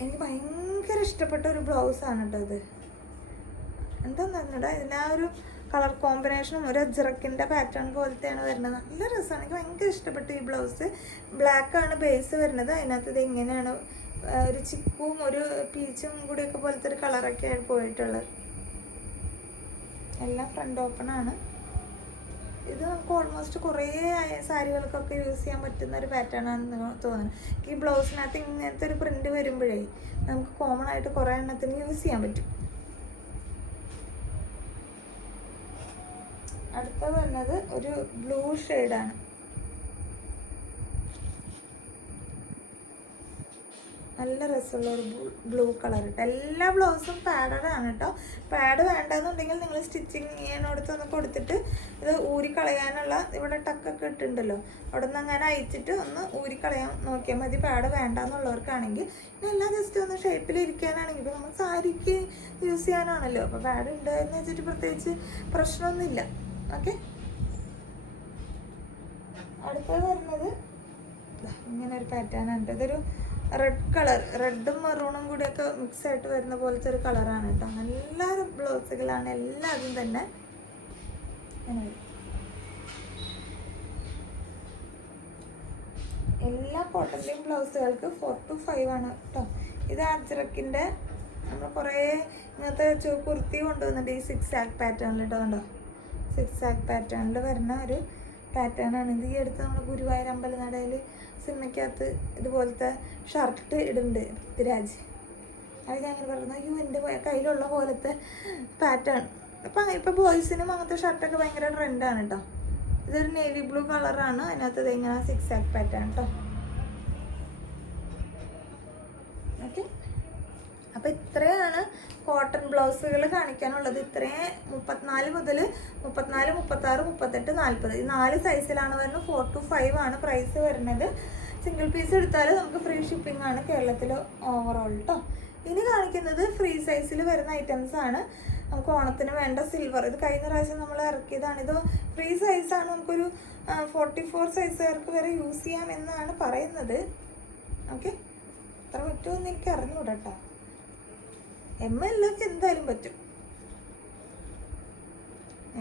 എനിക്ക് ഭയങ്കര ഇഷ്ടപ്പെട്ട ഒരു ബ്ലൗസാണ് കേട്ടോ ഇത്. എന്താന്ന് പറഞ്ഞിട്ടാ ഇതിൻ്റെ ആ ഒരു കളർ കോമ്പിനേഷനും ഒരു അജ്രക്കിൻ്റെ പാറ്റേൺ പോലത്തെയാണ് വരുന്നത്. നല്ല രസമാണ്, എനിക്ക് ഭയങ്കര ഇഷ്ടപ്പെട്ടു ഈ ബ്ലൗസ്. ബ്ലാക്കാണ് ബേസ് വരുന്നത്. അതിനകത്ത് ഇത് ഇങ്ങനെയാണ് ഒരു ചിക്കും ഒരു പീച്ചും കൂടിയൊക്കെ പോലത്തെ ഒരു കളറൊക്കെയാണ് പോയിട്ടുള്ളത്. എല്ലാം ഫ്രണ്ട് ഓപ്പൺ ആണ്. ഇത് നമുക്ക് ഓൾമോസ്റ്റ് കുറേ സാരികൾക്കൊക്കെ യൂസ് ചെയ്യാൻ പറ്റുന്ന ഒരു പാറ്റേൺ ആണെന്ന് തോന്നുന്നു. ഈ ബ്ലൗസിനകത്ത് ഇങ്ങനത്തെ ഒരു പ്രിന്റ് വരുമ്പോഴേ നമുക്ക് കോമൺ ആയിട്ട് കുറേ എണ്ണത്തിന് യൂസ് ചെയ്യാൻ പറ്റും. അടുത്ത വരുന്നത് ഒരു ബ്ലൂ ഷെയ്ഡാണ്. നല്ല രസമുള്ള ഒരു ബ്ലൂ കളർ കേട്ടോ. എല്ലാ ബ്ലൗസും പാഡഡ് ആണ് കേട്ടോ. പാഡ് വേണ്ടെന്നുണ്ടെങ്കിൽ നിങ്ങൾ സ്റ്റിച്ചിങ് ചെയ്യാനോടത്തൊന്ന് കൊടുത്തിട്ട് ഇത് ഊരിക്കളയാനുള്ള ഇവിടെ ടക്കൊക്കെ ഇട്ടുണ്ടല്ലോ, അവിടെ നിന്ന് അങ്ങനെ അയച്ചിട്ട് ഒന്ന് ഊരിക്കളയാൻ നോക്കിയാൽ മതി. പാഡ് വേണ്ടെന്നുള്ളവർക്കാണെങ്കിൽ പിന്നെ എല്ലാം ജസ്റ്റ് ഒന്ന് ഷേപ്പിലിരിക്കാനാണെങ്കിൽ ഇപ്പോൾ നമ്മൾ സാരിക്ക് യൂസ് ചെയ്യാനാണല്ലോ, അപ്പോൾ പാഡ് ഉണ്ട് എന്ന് വെച്ചിട്ട് പ്രത്യേകിച്ച് പ്രശ്നമൊന്നുമില്ല. ഓക്കെ, അടുത്തത് വരുന്നത് ഇങ്ങനെ ഒരു പാറ്റേൺ ആണ്. ഇതൊരു റെഡ് കളർ, റെഡും മെറൂണും കൂടിയൊക്കെ മിക്സ് ആയിട്ട് വരുന്ന പോലത്തെ ഒരു കളറാണ് കേട്ടോ. നല്ല ബ്ലൗസുകളാണ് എല്ലാതും തന്നെ. എല്ലാ കോട്ടൻ്റെയും ബ്ലൗസുകൾക്ക് 4 to 5 ആണ് കേട്ടോ. ഇത് അജ്രക്കിൻ്റെ നമ്മൾ കുറേ ഇങ്ങനത്തെ കുർത്തി കൊണ്ടുവന്നിട്ട് ഈ 6 ആക്ക് പാറ്റേണിൽ കേട്ടോ. കണ്ടോ, 6 ആക്ക് പാറ്റേണിൽ വരുന്ന ഒരു പാറ്റേൺ ആണ് ഇത്. ഈ അടുത്ത് നമ്മൾ ഗുരുവായൂർ അമ്പലനടയിൽ സിനിമയ്ക്കകത്ത് ഇതുപോലത്തെ ഷർട്ട് ഇടുന്നുണ്ട് പൃഥ്വിരാജ്. അത് ഞാൻ ഇങ്ങനെ പറഞ്ഞു, അയ്യോ എൻ്റെ കയ്യിലുള്ള പോലത്തെ പാറ്റേൺ. ഇപ്പം ബോയ്സിനും അങ്ങനത്തെ ഷർട്ടൊക്കെ ഭയങ്കര ട്രെൻഡാണ് കേട്ടോ. ഇതൊരു നേവി ബ്ലൂ കളറാണ്. അതിനകത്ത് ഇങ്ങനെ 6 ആക്ക് പാറ്റേൺ കേട്ടോ. ഓക്കെ, അപ്പോൾ ഇത്രയാണ് കോട്ടൺ ബ്ലൗസുകൾ കാണിക്കാനുള്ളത്. ഇത്രയും 34 മുതൽ 34, 36, 38, 40 ഈ 4 സൈസിലാണ് വരുന്നത്. 4 to 5 ആണ് പ്രൈസ് വരുന്നത്. സിംഗിൾ പീസ് എടുത്താൽ നമുക്ക് ഫ്രീ ഷിപ്പിംഗ് ആണ് കേരളത്തിൽ ഓവറോൾ കേട്ടോ. ഇനി കാണിക്കുന്നത് ഫ്രീ സൈസിൽ വരുന്ന ഐറ്റംസ് ആണ്. നമുക്ക് ഓണത്തിന് വേണ്ട സിൽവർ, ഇത് കഴിഞ്ഞ പ്രാവശ്യം നമ്മൾ ഇറക്കിയതാണ്. ഇത് ഫ്രീ സൈസാണ്. നമുക്കൊരു 44 സൈസുകാർക്ക് വരെ യൂസ് ചെയ്യാം എന്നാണ് പറയുന്നത്. ഓക്കെ, അത്ര പറ്റുമെന്ന് എനിക്ക് അറിഞ്ഞുകൂടാ കേട്ടോ. ML ഒക്കെ എന്തായാലും പറ്റും.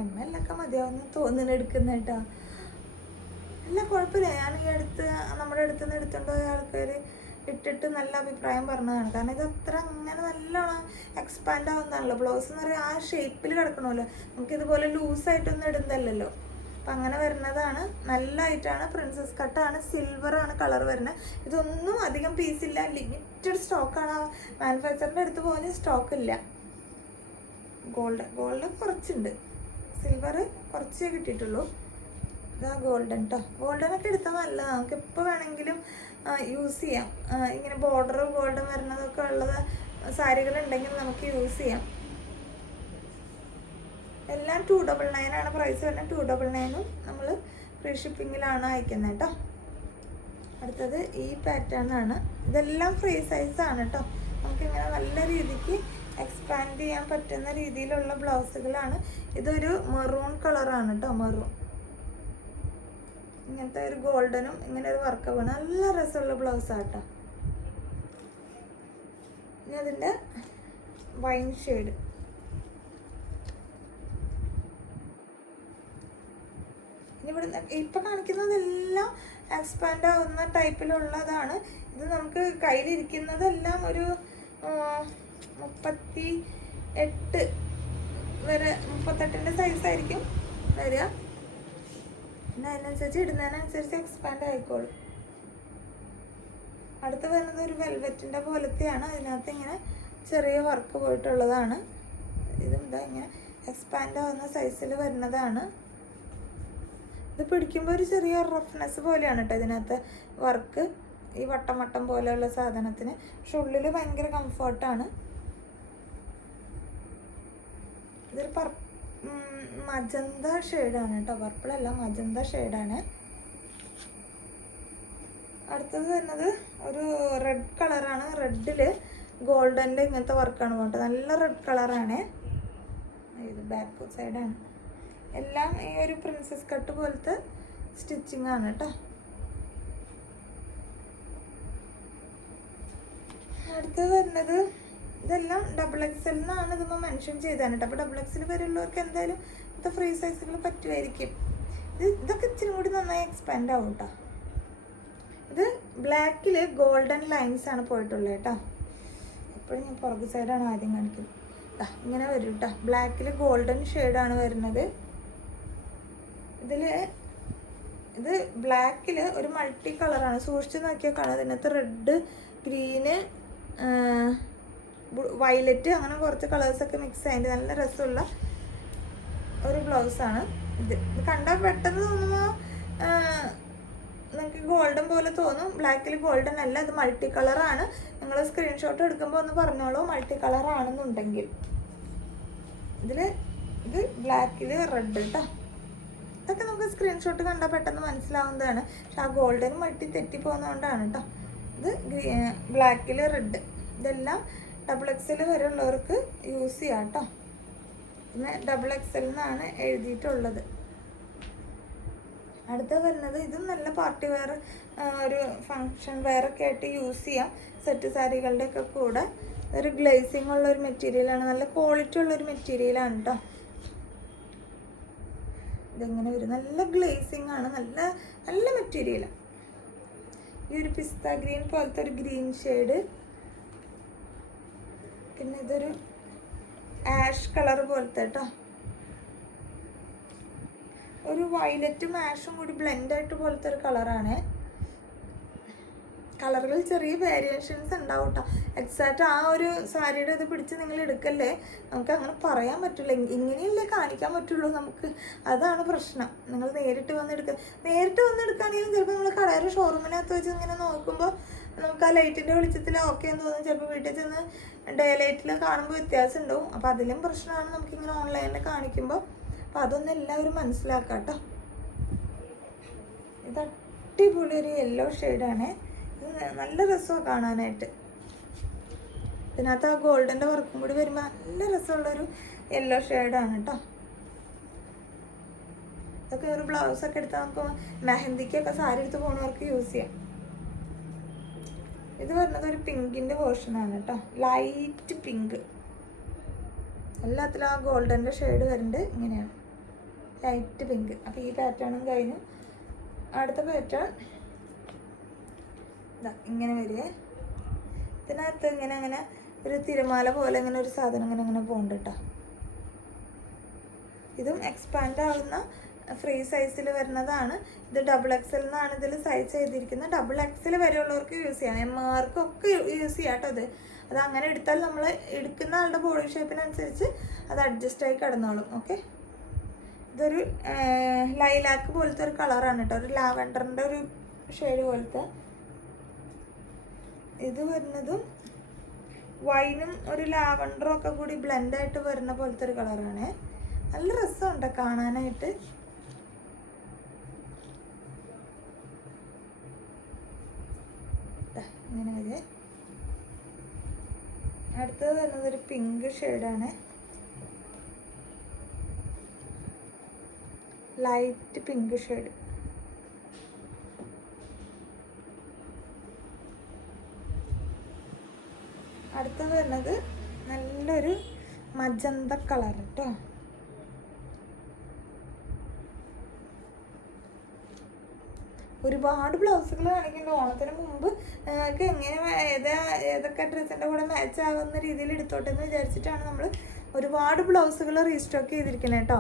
ML ഒക്കെ മതിയാവുന്ന തോന്നുന്നു എടുക്കുന്ന കേട്ടോ. അല്ല കുഴപ്പമില്ല. ഞാൻ ഈ നമ്മുടെ അടുത്തുനിന്ന് എടുത്തുകൊണ്ട് പോയ ആൾക്കാർ ഇട്ടിട്ട് നല്ല അഭിപ്രായം പറഞ്ഞതാണ്. കാരണം ഇത് അത്ര അങ്ങനെ നല്ലോണം എക്സ്പാൻഡ് ആവുന്നതാണല്ലോ. ബ്ലൗസ് എന്ന് പറയുക ആ ഷേപ്പിൽ കിടക്കണമല്ലോ. നമുക്കിതുപോലെ ലൂസായിട്ടൊന്നും ഇടുന്നതല്ലല്ലോ. അപ്പം അങ്ങനെ വരുന്നതാണ്. നല്ലതായിട്ടാണ്. പ്രിൻസസ് കട്ടാണ്, സിൽവറാണ് കളർ വരുന്നത്. ഇതൊന്നും അധികം പീസില്ല, ലിമിറ്റഡ് സ്റ്റോക്കാണ്. മാനുഫാക്ചറിൻ്റെ അടുത്ത് പോലും സ്റ്റോക്കില്ല. ഗോൾഡ് കുറച്ചുണ്ട്, സിൽവർ കുറച്ചേ കിട്ടിയിട്ടുള്ളൂ. ഇതാ ഗോൾഡൻ കേട്ടോ. ഗോൾഡനൊക്കെ എടുത്താൽ നല്ലതാണ്. നമുക്ക് എപ്പോൾ വേണമെങ്കിലും യൂസ് ചെയ്യാം. ഇങ്ങനെ ബോർഡർ ഗോൾഡൻ വരുന്നതൊക്കെ ഉള്ളത് സാരികളുണ്ടെങ്കിൽ നമുക്ക് യൂസ് ചെയ്യാം. എല്ലാം 299 ആണ് പ്രൈസ് വരുന്നത്. 299 നമ്മൾ ഫ്രീ ഷിപ്പിങ്ങിലാണ് അയക്കുന്നത് കേട്ടോ. അടുത്തത് ഈ പാറ്റേൺ ആണ്. ഇതെല്ലാം ഫ്രീ സൈസാണ് കേട്ടോ. നമുക്കിങ്ങനെ നല്ല രീതിക്ക് എക്സ്പാൻഡ് ചെയ്യാൻ പറ്റുന്ന രീതിയിലുള്ള ബ്ലൗസുകളാണ്. ഇതൊരു മെറൂൺ കളറാണ് കേട്ടോ. മെറൂൺ ഇങ്ങനത്തെ ഒരു ഗോൾഡനും ഇങ്ങനെ ഒരു വർക്ക് വേണം. നല്ല രസമുള്ള ബ്ലൗസാണ് കേട്ടോ. ഇനി അതിൻ്റെ വൈൻ ഷെയ്ഡ്. ഇവിടെ ഇപ്പം കാണിക്കുന്നതെല്ലാം എക്സ്പാൻഡ് ആവുന്ന ടൈപ്പിലുള്ളതാണ്. ഇത് നമുക്ക് കയ്യിലിരിക്കുന്നതെല്ലാം ഒരു 38 വരെ, 38ൻ്റെ സൈസായിരിക്കും വരിക. പിന്നെ അതിനനുസരിച്ച് ഇടുന്നതിനനുസരിച്ച് എക്സ്പാൻഡ് ആയിക്കോളും. അടുത്ത് വരുന്നത് ഒരു വെൽവെറ്റിൻ്റെ പോലത്തെയാണ്. അതിനകത്ത് ഇങ്ങനെ ചെറിയ വർക്ക് പോയിട്ടുള്ളതാണ്. ഇതും ഇതാ ഇങ്ങനെ എക്സ്പാൻഡ് ആവുന്ന സൈസിൽ വരുന്നതാണ്. ഇത് പിടിക്കുമ്പോൾ ഒരു ചെറിയ റഫ്നെസ് പോലെയാണ് കേട്ടോ ഇതിനകത്ത് വർക്ക്, ഈ വട്ടം വട്ടം പോലെയുള്ള സാധനത്തിന്. പക്ഷെ ഉള്ളിൽ ഭയങ്കര കംഫർട്ടാണ്. ഇതൊരു മജന്ത ഷെയ്ഡാണ് കേട്ടോ, പർപ്പിളല്ല മജന്ത ഷെയ്ഡാണ്. അടുത്തത് വരുന്നത് ഒരു റെഡ് കളറാണ്. റെഡിൽ ഗോൾഡൻ്റെ ഇങ്ങനത്തെ വർക്കാണ് പോകട്ടെ, നല്ല റെഡ് കളറാണ്. ഇത് ബാക്ക് സൈഡാണ്. എല്ലാം ഈ ഒരു പ്രിൻസസ് കട്ട് പോലത്തെ സ്റ്റിച്ചിങ് ആണ് കേട്ടോ. അടുത്തത് വരുന്നത് ഇതെല്ലാം XXL എന്നാണ് ഇതുമ്പോൾ മെൻഷൻ ചെയ്താണ് കേട്ടോ. അപ്പോൾ XXL വരെയുള്ളവർക്ക് എന്തായാലും ഇന്നത്തെ ഫ്രീ സൈസുകൾ പറ്റുമായിരിക്കും. ഇതൊക്കെ ഇച്ചിരി കൂടി നന്നായി എക്സ്പാൻഡ് ആവും കേട്ടോ. ഇത് ബ്ലാക്കിൽ ഗോൾഡൻ ലൈൻസ് ആണ് പോയിട്ടുള്ളത് കേട്ടോ. എപ്പോഴും ഞാൻ പുറകു സൈഡാണ് ആദ്യം കാണിക്കുന്നത്. ഇങ്ങനെ വരും കേട്ടോ. ബ്ലാക്കിൽ ഗോൾഡൻ ഷെയ്ഡാണ് വരുന്നത്. ഇത് ബ്ലാക്കിൽ ഒരു മൾട്ടി കളറാണ്. സൂക്ഷിച്ച് നോക്കിയാൽ കാണാം. ഇതിനകത്ത് റെഡ്, ഗ്രീന്, വയലറ്റ് അങ്ങനെ കുറച്ച് കളേഴ്സൊക്കെ മിക്സ് ആയിട്ട് നല്ല രസമുള്ള ഒരു ബ്ലൗസാണ് ഇത്. കണ്ടാൽ പെട്ടെന്ന് തോന്നുമ്പോൾ നിങ്ങൾക്ക് ഗോൾഡൻ പോലെ തോന്നും. ബ്ലാക്കിൽ ഗോൾഡൻ അല്ല, ഇത് മൾട്ടി കളറാണ്. നിങ്ങൾ സ്ക്രീൻഷോട്ട് എടുക്കുമ്പോൾ ഒന്ന് പറഞ്ഞോളൂ മൾട്ടി കളറാണെന്നുണ്ടെങ്കിൽ. ഇത് ബ്ലാക്കിൽ റെഡ് കേട്ടോ. ഇതൊക്കെ നമുക്ക് സ്ക്രീൻഷോട്ട് കണ്ടാൽ പെട്ടെന്ന് മനസ്സിലാവുന്നതാണ്. പക്ഷെ ആ ഗോൾഡൻ മൾട്ടി തെറ്റിപ്പോകുന്നതുകൊണ്ടാണ് കേട്ടോ. ഇത് ബ്ലാക്കിൽ റെഡ്. ഇതെല്ലാം XXL വരെ ഉള്ളവർക്ക് യൂസ് ചെയ്യാം കേട്ടോ. പിന്നെ XXL എന്നാണ് എഴുതിയിട്ടുള്ളത്. അടുത്ത വരുന്നത് ഇതും നല്ല പാർട്ടി വെയർ, ഒരു ഫങ്ഷൻ വെയറൊക്കെ ആയിട്ട് യൂസ് ചെയ്യാം. സെറ്റ് സാരികളുടെ ഒക്കെ കൂടെ. ഒരു ഗ്ലേസിങ് ഉള്ളൊരു മെറ്റീരിയലാണ്, നല്ല ക്വാളിറ്റി ഉള്ളൊരു മെറ്റീരിയലാണ് കേട്ടോ. ഇതെങ്ങനെ വരും, നല്ല ഗ്ലേസിങ് ആണ്, നല്ല നല്ല മെറ്റീരിയലാണ്. ഈ ഒരു പിസ്ത ഗ്രീൻ പോലത്തെ ഒരു ഗ്രീൻ ഷെയ്ഡ്, പിന്നെ ഇതൊരു ആഷ് കളർ പോലത്തെ കേട്ടോ. ഒരു വയലറ്റും ആഷും കൂടി ബ്ലെൻഡായിട്ട് പോലത്തെ ഒരു കളറാണ്. കളറുകൾ ചെറിയ വേരിയേഷൻസ് ഉണ്ടാവും കേട്ടോ. എക്സാക്റ്റ് ആ ഒരു സാരിയുടെ ഇത് പിടിച്ച് നിങ്ങൾ എടുക്കല്ലേ, നമുക്ക് അങ്ങനെ പറയാൻ പറ്റില്ല. ഇങ്ങനെയല്ലേ കാണിക്കാൻ പറ്റുള്ളൂ നമുക്ക്, അതാണ് പ്രശ്നം. നിങ്ങൾ നേരിട്ട് വന്നെടുക്കുകയാണെങ്കിലും ചിലപ്പോൾ നമ്മൾ കടയുടെ ഷോറൂമിനകത്ത് വെച്ച് ഇങ്ങനെ നോക്കുമ്പോൾ നമുക്ക് ആ ലൈറ്റിൻ്റെ വെളിച്ചത്തിൽ ഓക്കെ എന്ന് തോന്നും. ചിലപ്പോൾ വീട്ടിൽ ചെന്ന് ഡേ ലൈറ്റിൽ കാണുമ്പോൾ വ്യത്യാസം ഉണ്ടാവും. അപ്പോൾ അതിലും പ്രശ്നമാണ് നമുക്കിങ്ങനെ ഓൺലൈനിൽ കാണിക്കുമ്പോൾ. അപ്പോൾ അതൊന്നും എല്ലാവരും മനസ്സിലാക്കാം കേട്ടോ. ഇത് അടിപൊളി ഒരു യെല്ലോ ഷെയ്ഡാണ്. ഇത് നല്ല രസമാണ് കാണാനായിട്ട്. ഇതിനകത്ത് ആ ഗോൾഡൻ്റെ വർക്കും കൂടി വരുമ്പോൾ നല്ല രസമുള്ളൊരു യെല്ലോ ഷെയ്ഡാണ് കേട്ടോ. ഇതൊക്കെ ഒരു ബ്ലൗസൊക്കെ എടുത്താൽ നമുക്ക് മെഹന്തിക്കൊക്കെ സാരി എടുത്ത് പോകുന്നവർക്ക് യൂസ് ചെയ്യാം. ഇത് വരുന്നത് ഒരു പിങ്കിൻ്റെ വേർഷനാണ് കേട്ടോ, ലൈറ്റ് പിങ്ക്. എല്ലാത്തിലും ആ ഗോൾഡൻ്റെ ഷെയ്ഡ് വരുന്നുണ്ട്. ഇങ്ങനെയാണ് ലൈറ്റ് പിങ്ക്. അപ്പോൾ ഈ പാറ്റേണും കഴിഞ്ഞു. അടുത്ത പാറ്റേൺ ഇതാ ഇങ്ങനെ വരിക. ഇതിനകത്ത് ഇങ്ങനെ ഒരു തിരമാല പോലെ ഇങ്ങനെ ഒരു സാധനം ഇങ്ങനെ പോകുന്നുണ്ട് കേട്ടോ. ഇതും എക്സ്പാൻഡ് ആവുന്ന ഫ്രീ സൈസിൽ വരുന്നതാണ്. ഇത് XXL എന്നാണ് ഇതിൽ സൈസ് ചെയ്തിരിക്കുന്നത്. XXL വരെയുള്ളവർക്ക് യൂസ് ചെയ്യാം, എംമാർക്കൊക്കെ യൂസ് ചെയ്യാം കേട്ടോ. അത് അങ്ങനെ എടുത്താൽ നമ്മൾ എടുക്കുന്ന ആളുടെ ബോഡി ഷേപ്പിനനുസരിച്ച് അത് അഡ്ജസ്റ്റ് ആയി കിടന്നോളും. ഓക്കെ, ഇതൊരു ലൈലാക്ക് പോലത്തെ ഒരു കളറാണ് കേട്ടോ, ഒരു ലാവൻഡറിൻ്റെ ഒരു ഷെയ്ഡ് പോലത്തെ. ഇത് വരുന്നതും വൈനും ഒരു ലാവൻഡറും ഒക്കെ കൂടി ബ്ലെൻഡായിട്ട് വരുന്ന പോലത്തെ ഒരു കളറാണ്. നല്ല രസമുണ്ട് കാണാനായിട്ട്. ഇങ്ങനെ വരെ. അടുത്തത് വരുന്നത് ഒരു പിങ്ക് ഷെയ്ഡാണ്, ലൈറ്റ് പിങ്ക് ഷെയ്ഡ്. അടുത്തത് വരുന്നത് നല്ലൊരു മജന്ത കളർ കേട്ടോ. ഒരുപാട് ബ്ലൗസുകൾ കാണിക്കുന്നുണ്ട്. ഓണത്തിന് മുമ്പ് നിങ്ങൾക്ക് എങ്ങനെ ഏതൊക്കെ ഡ്രസ്സിൻ്റെ കൂടെ മാച്ച് ആവുന്ന രീതിയിൽ എടുത്തോട്ടെ എന്ന് വിചാരിച്ചിട്ടാണ് നമ്മൾ ഒരുപാട് ബ്ലൗസുകൾ റീസ്റ്റോക്ക് ചെയ്തിരിക്കുന്നത് കേട്ടോ.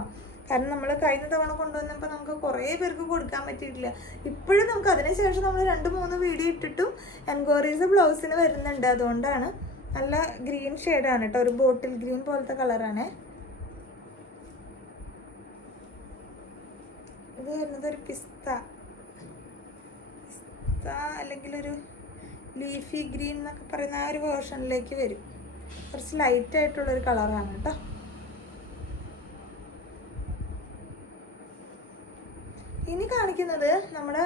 കാരണം നമ്മൾ കഴിഞ്ഞ തവണ കൊണ്ടുവന്നപ്പോൾ നമുക്ക് കുറേ പേർക്ക് കൊടുക്കാൻ പറ്റിയിട്ടില്ല. ഇപ്പോഴും നമുക്ക് അതിനുശേഷം നമ്മൾ 2-3 വീഡിയോ ഇട്ടിട്ടും എൻക്വയറീസ് ബ്ലൗസിന് വരുന്നുണ്ട്. അതുകൊണ്ടാണ്. നല്ല ഗ്രീൻ ഷെയ്ഡാണ് കേട്ടോ, ഒരു ബോട്ടിൽ ഗ്രീൻ പോലത്തെ കളറാണ്. ഇത് വരുന്നത് ഒരു പിസ്ത അല്ലെങ്കിൽ ഒരു ലീഫി ഗ്രീൻ എന്നൊക്കെ പറയുന്ന ആ ഒരു വേർഷനിലേക്ക് വരും. കുറച്ച് ലൈറ്റായിട്ടുള്ളൊരു കളറാണ് കേട്ടോ. ഇനി കാണിക്കുന്നത് നമ്മുടെ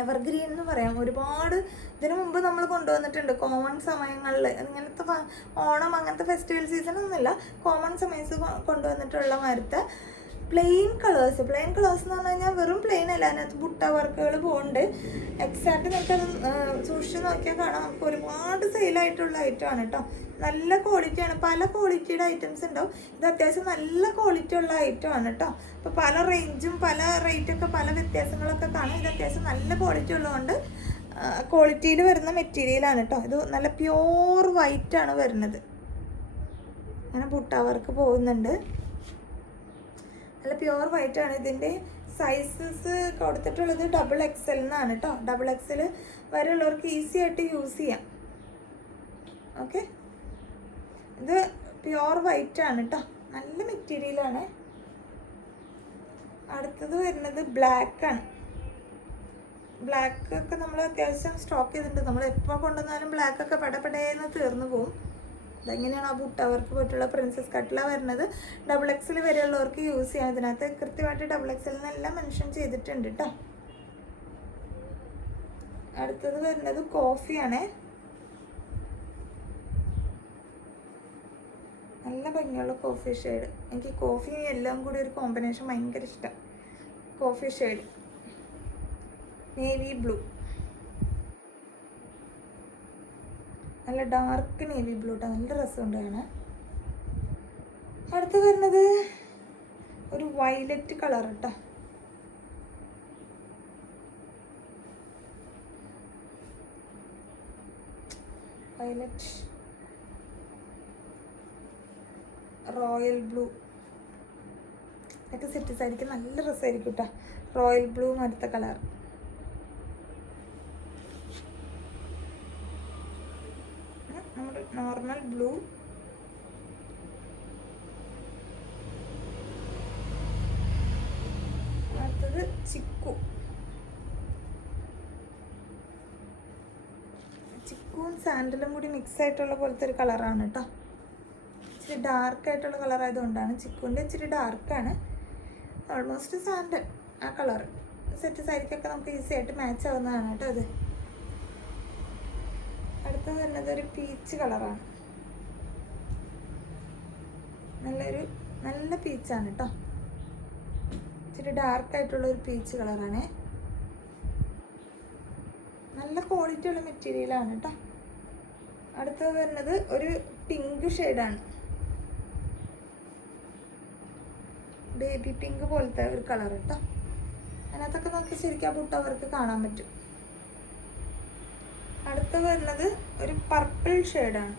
എവർഗ്രീൻ എന്ന് പറയാം. ഒരുപാട് ഇതിനു മുമ്പ് നമ്മൾ കൊണ്ടുവന്നിട്ടുണ്ട് കോമൺ സമയങ്ങളിൽ. ഇങ്ങനത്തെ ഓണം അങ്ങനത്തെ ഫെസ്റ്റിവൽ സീസണൊന്നുമില്ല, കോമൺ സമയത്ത് കൊണ്ടുവന്നിട്ടുള്ള മരത്തെ പ്ലെയിൻ കളേഴ്സ് എന്ന് പറഞ്ഞു കഴിഞ്ഞാൽ വെറും പ്ലെയിൻ അല്ല, അതിനകത്ത് ബുട്ട വർക്കുകൾ പോകുന്നുണ്ട്. എക്സാക്റ്റ് നമുക്കത് സൂക്ഷിച്ച് നോക്കിയാൽ കാണാം. നമുക്ക് ഒരുപാട് സെയിലായിട്ടുള്ള ഐറ്റമാണ് കേട്ടോ. നല്ല ക്വാളിറ്റിയാണ്, പല ക്വാളിറ്റിയുടെ ഐറ്റംസ് ഉണ്ടാവും. ഇത് അത്യാവശ്യം നല്ല ക്വാളിറ്റി ഉള്ള ഐറ്റമാണ് കേട്ടോ. അപ്പോൾ പല റേഞ്ചും പല റേറ്റൊക്കെ പല വ്യത്യാസങ്ങളൊക്കെ കാണാം. ഇത് അത്യാവശ്യം നല്ല ക്വാളിറ്റി ഉള്ളതുകൊണ്ട് ക്വാളിറ്റിയിൽ വരുന്ന മെറ്റീരിയലാണ് കേട്ടോ. ഇത് നല്ല പ്യോർ വൈറ്റാണ് വരുന്നത്. അങ്ങനെ ബുട്ട വർക്ക് പോകുന്നുണ്ട്, നല്ല പ്യുവർ വൈറ്റ് ആണ്. ഇതിൻ്റെ സൈസസ് കൊടുത്തിട്ടുള്ളത് XXL എന്നാണ് കേട്ടോ. XXL വരെ ഉള്ളവർക്ക് ഈസി ആയിട്ട് യൂസ് ചെയ്യാം. ഓക്കെ, ഇത് പ്യുവർ വൈറ്റ് ആണ് കേട്ടോ, നല്ല മെറ്റീരിയലാണ്. അടുത്തത് വരുന്നത് ബ്ലാക്ക് ആണ്. ബ്ലാക്ക് ഒക്കെ നമ്മൾ അത്യാവശ്യം സ്റ്റോക്ക് ചെയ്തിട്ടുണ്ട്. നമ്മൾ എപ്പോൾ കൊണ്ടുവന്നാലും ബ്ലാക്ക് ഒക്കെ പടപടേന്ന് തീർന്നു പോകും. അതെങ്ങനെയാണ് ആ ബുട്ട വർക്ക് പോയിട്ടുള്ള പ്രിൻസസ് കട്ടിലാണ് വരുന്നത്. XXL വരെയുള്ളവർക്ക് യൂസ് ചെയ്യാം. ഇതിനകത്ത് കൃത്യമായിട്ട് XXL എന്നെല്ലാം മെൻഷൻ ചെയ്തിട്ടുണ്ട് കേട്ടോ. അടുത്തത് വരുന്നത് കോഫിയാണ്. നല്ല ഭംഗിയുള്ള കോഫി ഷെയ്ഡ്. എനിക്ക് കോഫി എല്ലാം കൂടി ഒരു കോമ്പിനേഷൻ ഭയങ്കര ഇഷ്ടം. കോഫി ഷെയ്ഡ് നേവി ബ്ലൂ, നല്ല ഡാർക്ക് നേവി ബ്ലൂ കേട്ടോ, നല്ല രസമുണ്ട് കാണാൻ. അടുത്ത് വരുന്നത് ഒരു വയലറ്റ് കളർ കേട്ടോ. വയലറ്റ്, റോയൽ ബ്ലൂ ഒക്കെ സെറ്റ് ആയിരിക്കും, നല്ല രസമായിരിക്കും കേട്ടോ. റോയൽ ബ്ലൂ അടുത്ത കളർ. നമ്മുടെ നോർമൽ ബ്ലൂ, അടുത്തത് ചിക്കു. ചിക്കുവും സാൻഡലും കൂടി മിക്സ് ആയിട്ടുള്ള പോലത്തെ ഒരു കളറാണ് കേട്ടോ. ഇച്ചിരി ഡാർക്കായിട്ടുള്ള കളർ ആയതുകൊണ്ടാണ്. ചിക്കുവിൻ്റെ ഇച്ചിരി ഡാർക്കാണ്, ഓൾമോസ്റ്റ് സാൻഡൽ ആ കളർ. സെറ്റ് സാരിക്കൊക്കെ നമുക്ക് ഈസി ആയിട്ട് മാച്ച് ആവുന്നതാണ് കേട്ടോ അത്. അടുത്ത വരുന്നത് ഒരു പീച്ച് കളറാണ്. നല്ല പീച്ചാണ് കേട്ടോ, ഇച്ചിരി ഡാർക്കായിട്ടുള്ള ഒരു പീച്ച് കളറാണ്. നല്ല ക്വാളിറ്റി ഉള്ള മെറ്റീരിയലാണ് കേട്ടോ. അടുത്തത് വരുന്നത് ഒരു പിങ്ക് ഷെയ്ഡാണ്, ബേബി പിങ്ക് പോലത്തെ ഒരു കളർ കേട്ടോ. അതിനകത്തൊക്കെ നമുക്ക് ശരിക്കും ആ ബുട്ട വർക്ക് കാണാൻ പറ്റും. അടുത്ത വരുന്നത് ഒരു പർപ്പിൾ ഷെയ്ഡാണ്.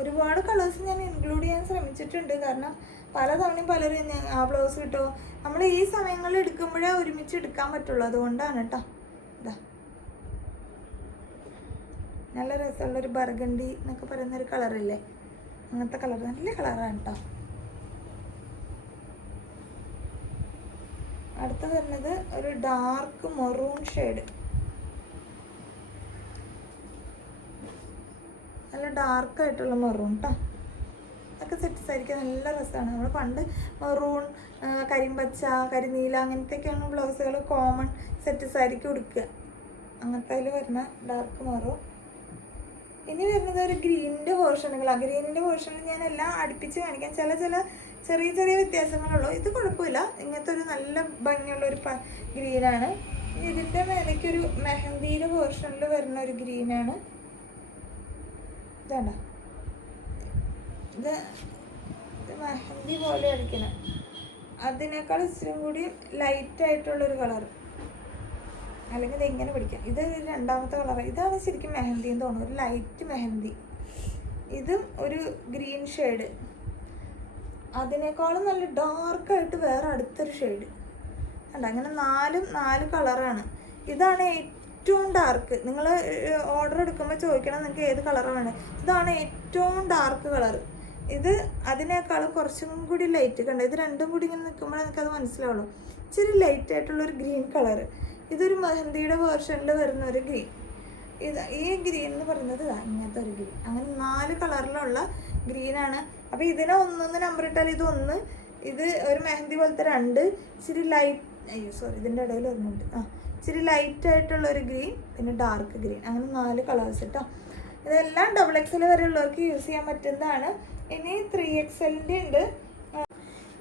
ഒരുപാട് കളേഴ്സ് ഞാൻ ഇൻക്ലൂഡ് ചെയ്യാൻ ശ്രമിച്ചിട്ടുണ്ട്, കാരണം പലതവണയും പലരും ആ ബ്ലൗസ് കിട്ടുമോ, നമ്മൾ ഈ സമയങ്ങളിൽ എടുക്കുമ്പോഴേ ഒരുമിച്ച് എടുക്കാൻ പറ്റുള്ളൂ. അതുകൊണ്ടാണ് കേട്ടോ. ഇതാ നല്ല രസമുള്ളൊരു ബർഗണ്ടി എന്നൊക്കെ പറയുന്നൊരു കളറില്ലേ, അങ്ങനത്തെ കളർ, നല്ല കളറാണ് കേട്ടോ. അടുത്ത വരുന്നത് ഒരു ഡാർക്ക് മെറൂൺ ഷെയ്ഡ്, നല്ല ഡാർക്കായിട്ടുള്ള മെറൂൺ കേട്ടോ. അതൊക്കെ സെറ്റ്സ് ആയിരിക്കും, നല്ല രസമാണ്. നമ്മൾ പണ്ട് മെറൂൺ, കരിമ്പച്ച, കരിനീല അങ്ങനത്തെയൊക്കെയാണ് ബ്ലൗസുകൾ കോമൺ സെറ്റ്സ് ആയിരിക്കും എടുക്കുക. അങ്ങനത്തെ അതിൽ വരുന്ന ഡാർക്ക് മെറൂൺ. ഇനി വരുന്നത് ഒരു ഗ്രീനിൻ്റെ വേർഷനുകളാണ്. ഗ്രീനിൻ്റെ വേർഷനിൽ ഞാൻ എല്ലാം അടുപ്പിച്ച് കാണിക്കാം. ചെറിയ ചെറിയ വ്യത്യാസങ്ങളുള്ളൂ. ഇത് കുഴപ്പമില്ല, ഇങ്ങനത്തെ ഒരു നല്ല ഭംഗിയുള്ളൊരു ഗ്രീനാണ്. ഇതിൻ്റെ മേലേക്കൊരു മെഹന്തിയുടെ വേർഷനിൽ വരുന്ന ഒരു ഗ്രീനാണ്. ഇതാണ്ട, ഇത് മെഹന്തി പോലെ അടിക്കണം. അതിനേക്കാൾ ഇച്ചിരി കൂടി ലൈറ്റായിട്ടുള്ളൊരു കളർ, അല്ലെങ്കിൽ ഇത് എങ്ങനെ പിടിക്കാം. ഇത് രണ്ടാമത്തെ കളർ. ഇതാണ് ശരിക്കും മെഹന്തി എന്ന് തോന്നുന്നു, ഒരു ലൈറ്റ് മെഹന്തി. ഇതും ഒരു ഗ്രീൻ ഷെയ്ഡ്, അതിനേക്കാളും നല്ല ഡാർക്കായിട്ട് വേറെ അടുത്തൊരു ഷെയ്ഡ് ഉണ്ട്. അങ്ങനെ നാല് കളറാണ്. ഇതാണ് ഏറ്റവും ഡാർക്ക്. നിങ്ങൾ ഓർഡർ എടുക്കുമ്പോൾ ചോദിക്കണം നിങ്ങൾക്ക് ഏത് കളറാണ് വേണ്ടത്. ഇതാണ് ഏറ്റവും ഡാർക്ക് കളർ. ഇത് അതിനേക്കാളും കുറച്ചും കൂടി ലൈറ്റ് കണ്ടോ, ഇത് രണ്ടും കൂടി ഇങ്ങനെ നിൽക്കുമ്പോൾ എനിക്കത് മനസ്സിലാവുള്ളൂ. ഇച്ചിരി ലൈറ്റ് ആയിട്ടുള്ളൊരു ഗ്രീൻ കളർ. ഇതൊരു മെഹന്തിയുടെ വേർഷനിൽ വരുന്ന ഒരു ഗ്രീൻ. ഈ ഗ്രീൻ എന്ന് പറയുന്നത് ഇങ്ങനത്തെ ഒരു ഗ്രീൻ. അങ്ങനെ 4 കളറിലുള്ള ഗ്രീനാണ്. അപ്പോൾ ഇതിനെ 1 നമ്പർ ഇട്ടാൽ ഇത് 1, ഇത് ഒരു മെഹന്തി പോലത്തെ 2, ഇച്ചിരി ലൈറ്റ് ഇതിൻ്റെ ഇടയിൽ ഒന്നുണ്ട്, ഇച്ചിരി ലൈറ്റ് ആയിട്ടുള്ള ഒരു ഗ്രീൻ, പിന്നെ ഡാർക്ക് ഗ്രീൻ. അങ്ങനെ 4 കളേഴ്സ് കേട്ടോ. ഇതെല്ലാം XXL വരെ ഉള്ളവർക്ക് യൂസ് ചെയ്യാൻ പറ്റുന്നതാണ്. ഇനി 3XLൻ്റെ ഉണ്ട്.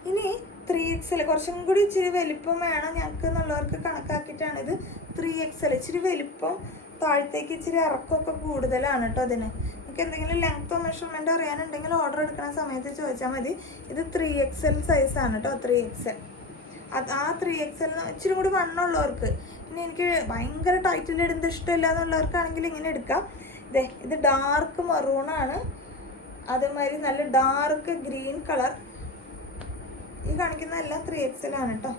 ഇനി 3XL കുറച്ചും കൂടി ഇച്ചിരി വലിപ്പം വേണം ഞങ്ങൾക്ക് എന്നുള്ളവർക്ക് കണക്കാക്കിയിട്ടാണ് ഇത് 3XL. ഇച്ചിരി വലിപ്പം താഴത്തേക്ക് ഇച്ചിരി ഇറക്കമൊക്കെ കൂടുതലാണ് കേട്ടോ. അതിന് നിങ്ങൾക്ക് എന്തെങ്കിലും ലെങ്ത്തോ മെഷർമെൻറ്റോ അറിയാനുണ്ടെങ്കിൽ ഓർഡർ എടുക്കുന്ന സമയത്ത് ചോദിച്ചാൽ മതി. ഇത് 3XL സൈസാണ് കേട്ടോ. 3XL. ആ 3XL ഇച്ചിരി കൂടി വണ്ണമുള്ളവർക്ക്, ഇനി എനിക്ക് ഭയങ്കര ടൈറ്റിൽ ഇടുന്നത് ഇഷ്ടമില്ല എന്നുള്ളവർക്കാണെങ്കിൽ ഇങ്ങനെ എടുക്കാം. ഇത് ഡാർക്ക് മറൂണാണ്, അതേമാതിരി നല്ല ഡാർക്ക് ഗ്രീൻ കളർ. ഈ കാണിക്കുന്നതെല്ലാം 3XL ആണ് കേട്ടോ.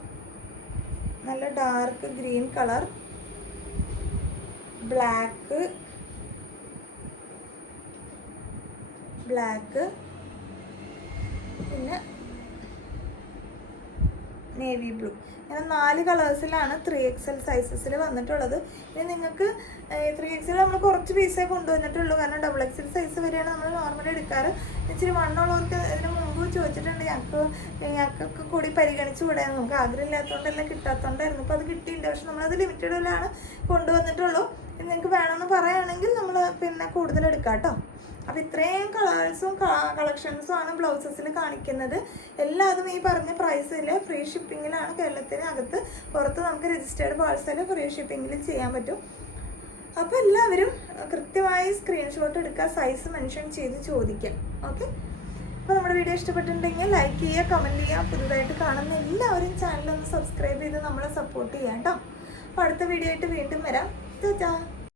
നല്ല ഡാർക്ക് ഗ്രീൻ കളർ, ബ്ലാക്ക് പിന്നെ നേവി ബ്ലൂ. ഇങ്ങനെ 4 കളേഴ്സിലാണ് 3XL സൈസസിൽ വന്നിട്ടുള്ളത്. ഇനി നിങ്ങൾക്ക് 3XL നമ്മൾ കുറച്ച് പീസേ കൊണ്ടുവന്നിട്ടുള്ളൂ, കാരണം XXL സൈസ് വരെയാണ് നമ്മൾ നോർമലി എടുക്കാറ്. ഇച്ചിരി വണ്ണമുള്ളവർക്ക് ഇതിന് മുമ്പ് ചോദിച്ചിട്ടുണ്ട്, ഞങ്ങൾക്കൊക്കെ കൂടി പരിഗണിച്ച് വിടാൻ നമുക്ക് ആഗ്രഹമില്ലാത്തതുകൊണ്ടെല്ലാം കിട്ടാത്തതുകൊണ്ടായിരുന്നു. അപ്പോൾ അത് കിട്ടിയിട്ടുണ്ട്. പക്ഷെ നമ്മളത് ലിമിറ്റഡിലാണ് കൊണ്ടുവന്നിട്ടുള്ളൂ. നിങ്ങൾക്ക് വേണമെന്ന് പറയുകയാണെങ്കിൽ നമ്മൾ പിന്നെ കൂടുതൽ എടുക്കാം കേട്ടോ. അപ്പോൾ ഇത്രയും കളേഴ്സും കളക്ഷൻസും ആണ് ബ്ലൗസസിൽ കാണിക്കുന്നത്. എല്ലാതും ഈ പറഞ്ഞ പ്രൈസിൽ ഫ്രീ ഷിപ്പിങ്ങിലാണ്. കേരളത്തിനകത്ത് പുറത്ത് നമുക്ക് രജിസ്റ്റേർഡ് പാഴ്സൽ ഫ്രീ ഷിപ്പിങ്ങിൽ ചെയ്യാൻ പറ്റും. അപ്പോൾ എല്ലാവരും കൃത്യമായി സ്ക്രീൻഷോട്ട് എടുക്കുക, സൈസ് മെൻഷൻ ചെയ്ത് ചോദിക്കാം. ഓക്കെ. അപ്പോൾ നമ്മുടെ വീഡിയോ ഇഷ്ടപ്പെട്ടിട്ടുണ്ടെങ്കിൽ ലൈക്ക് ചെയ്യുക, കമൻറ്റ് ചെയ്യുക. പുതുതായിട്ട് കാണുന്ന എല്ലാവരും ചാനലൊന്ന് സബ്സ്ക്രൈബ് ചെയ്ത് നമ്മളെ സപ്പോർട്ട് ചെയ്യാം കേട്ടോ. അപ്പോൾ അടുത്ത വീഡിയോ ആയിട്ട് വീണ്ടും വരാം. ടാറ്റാ.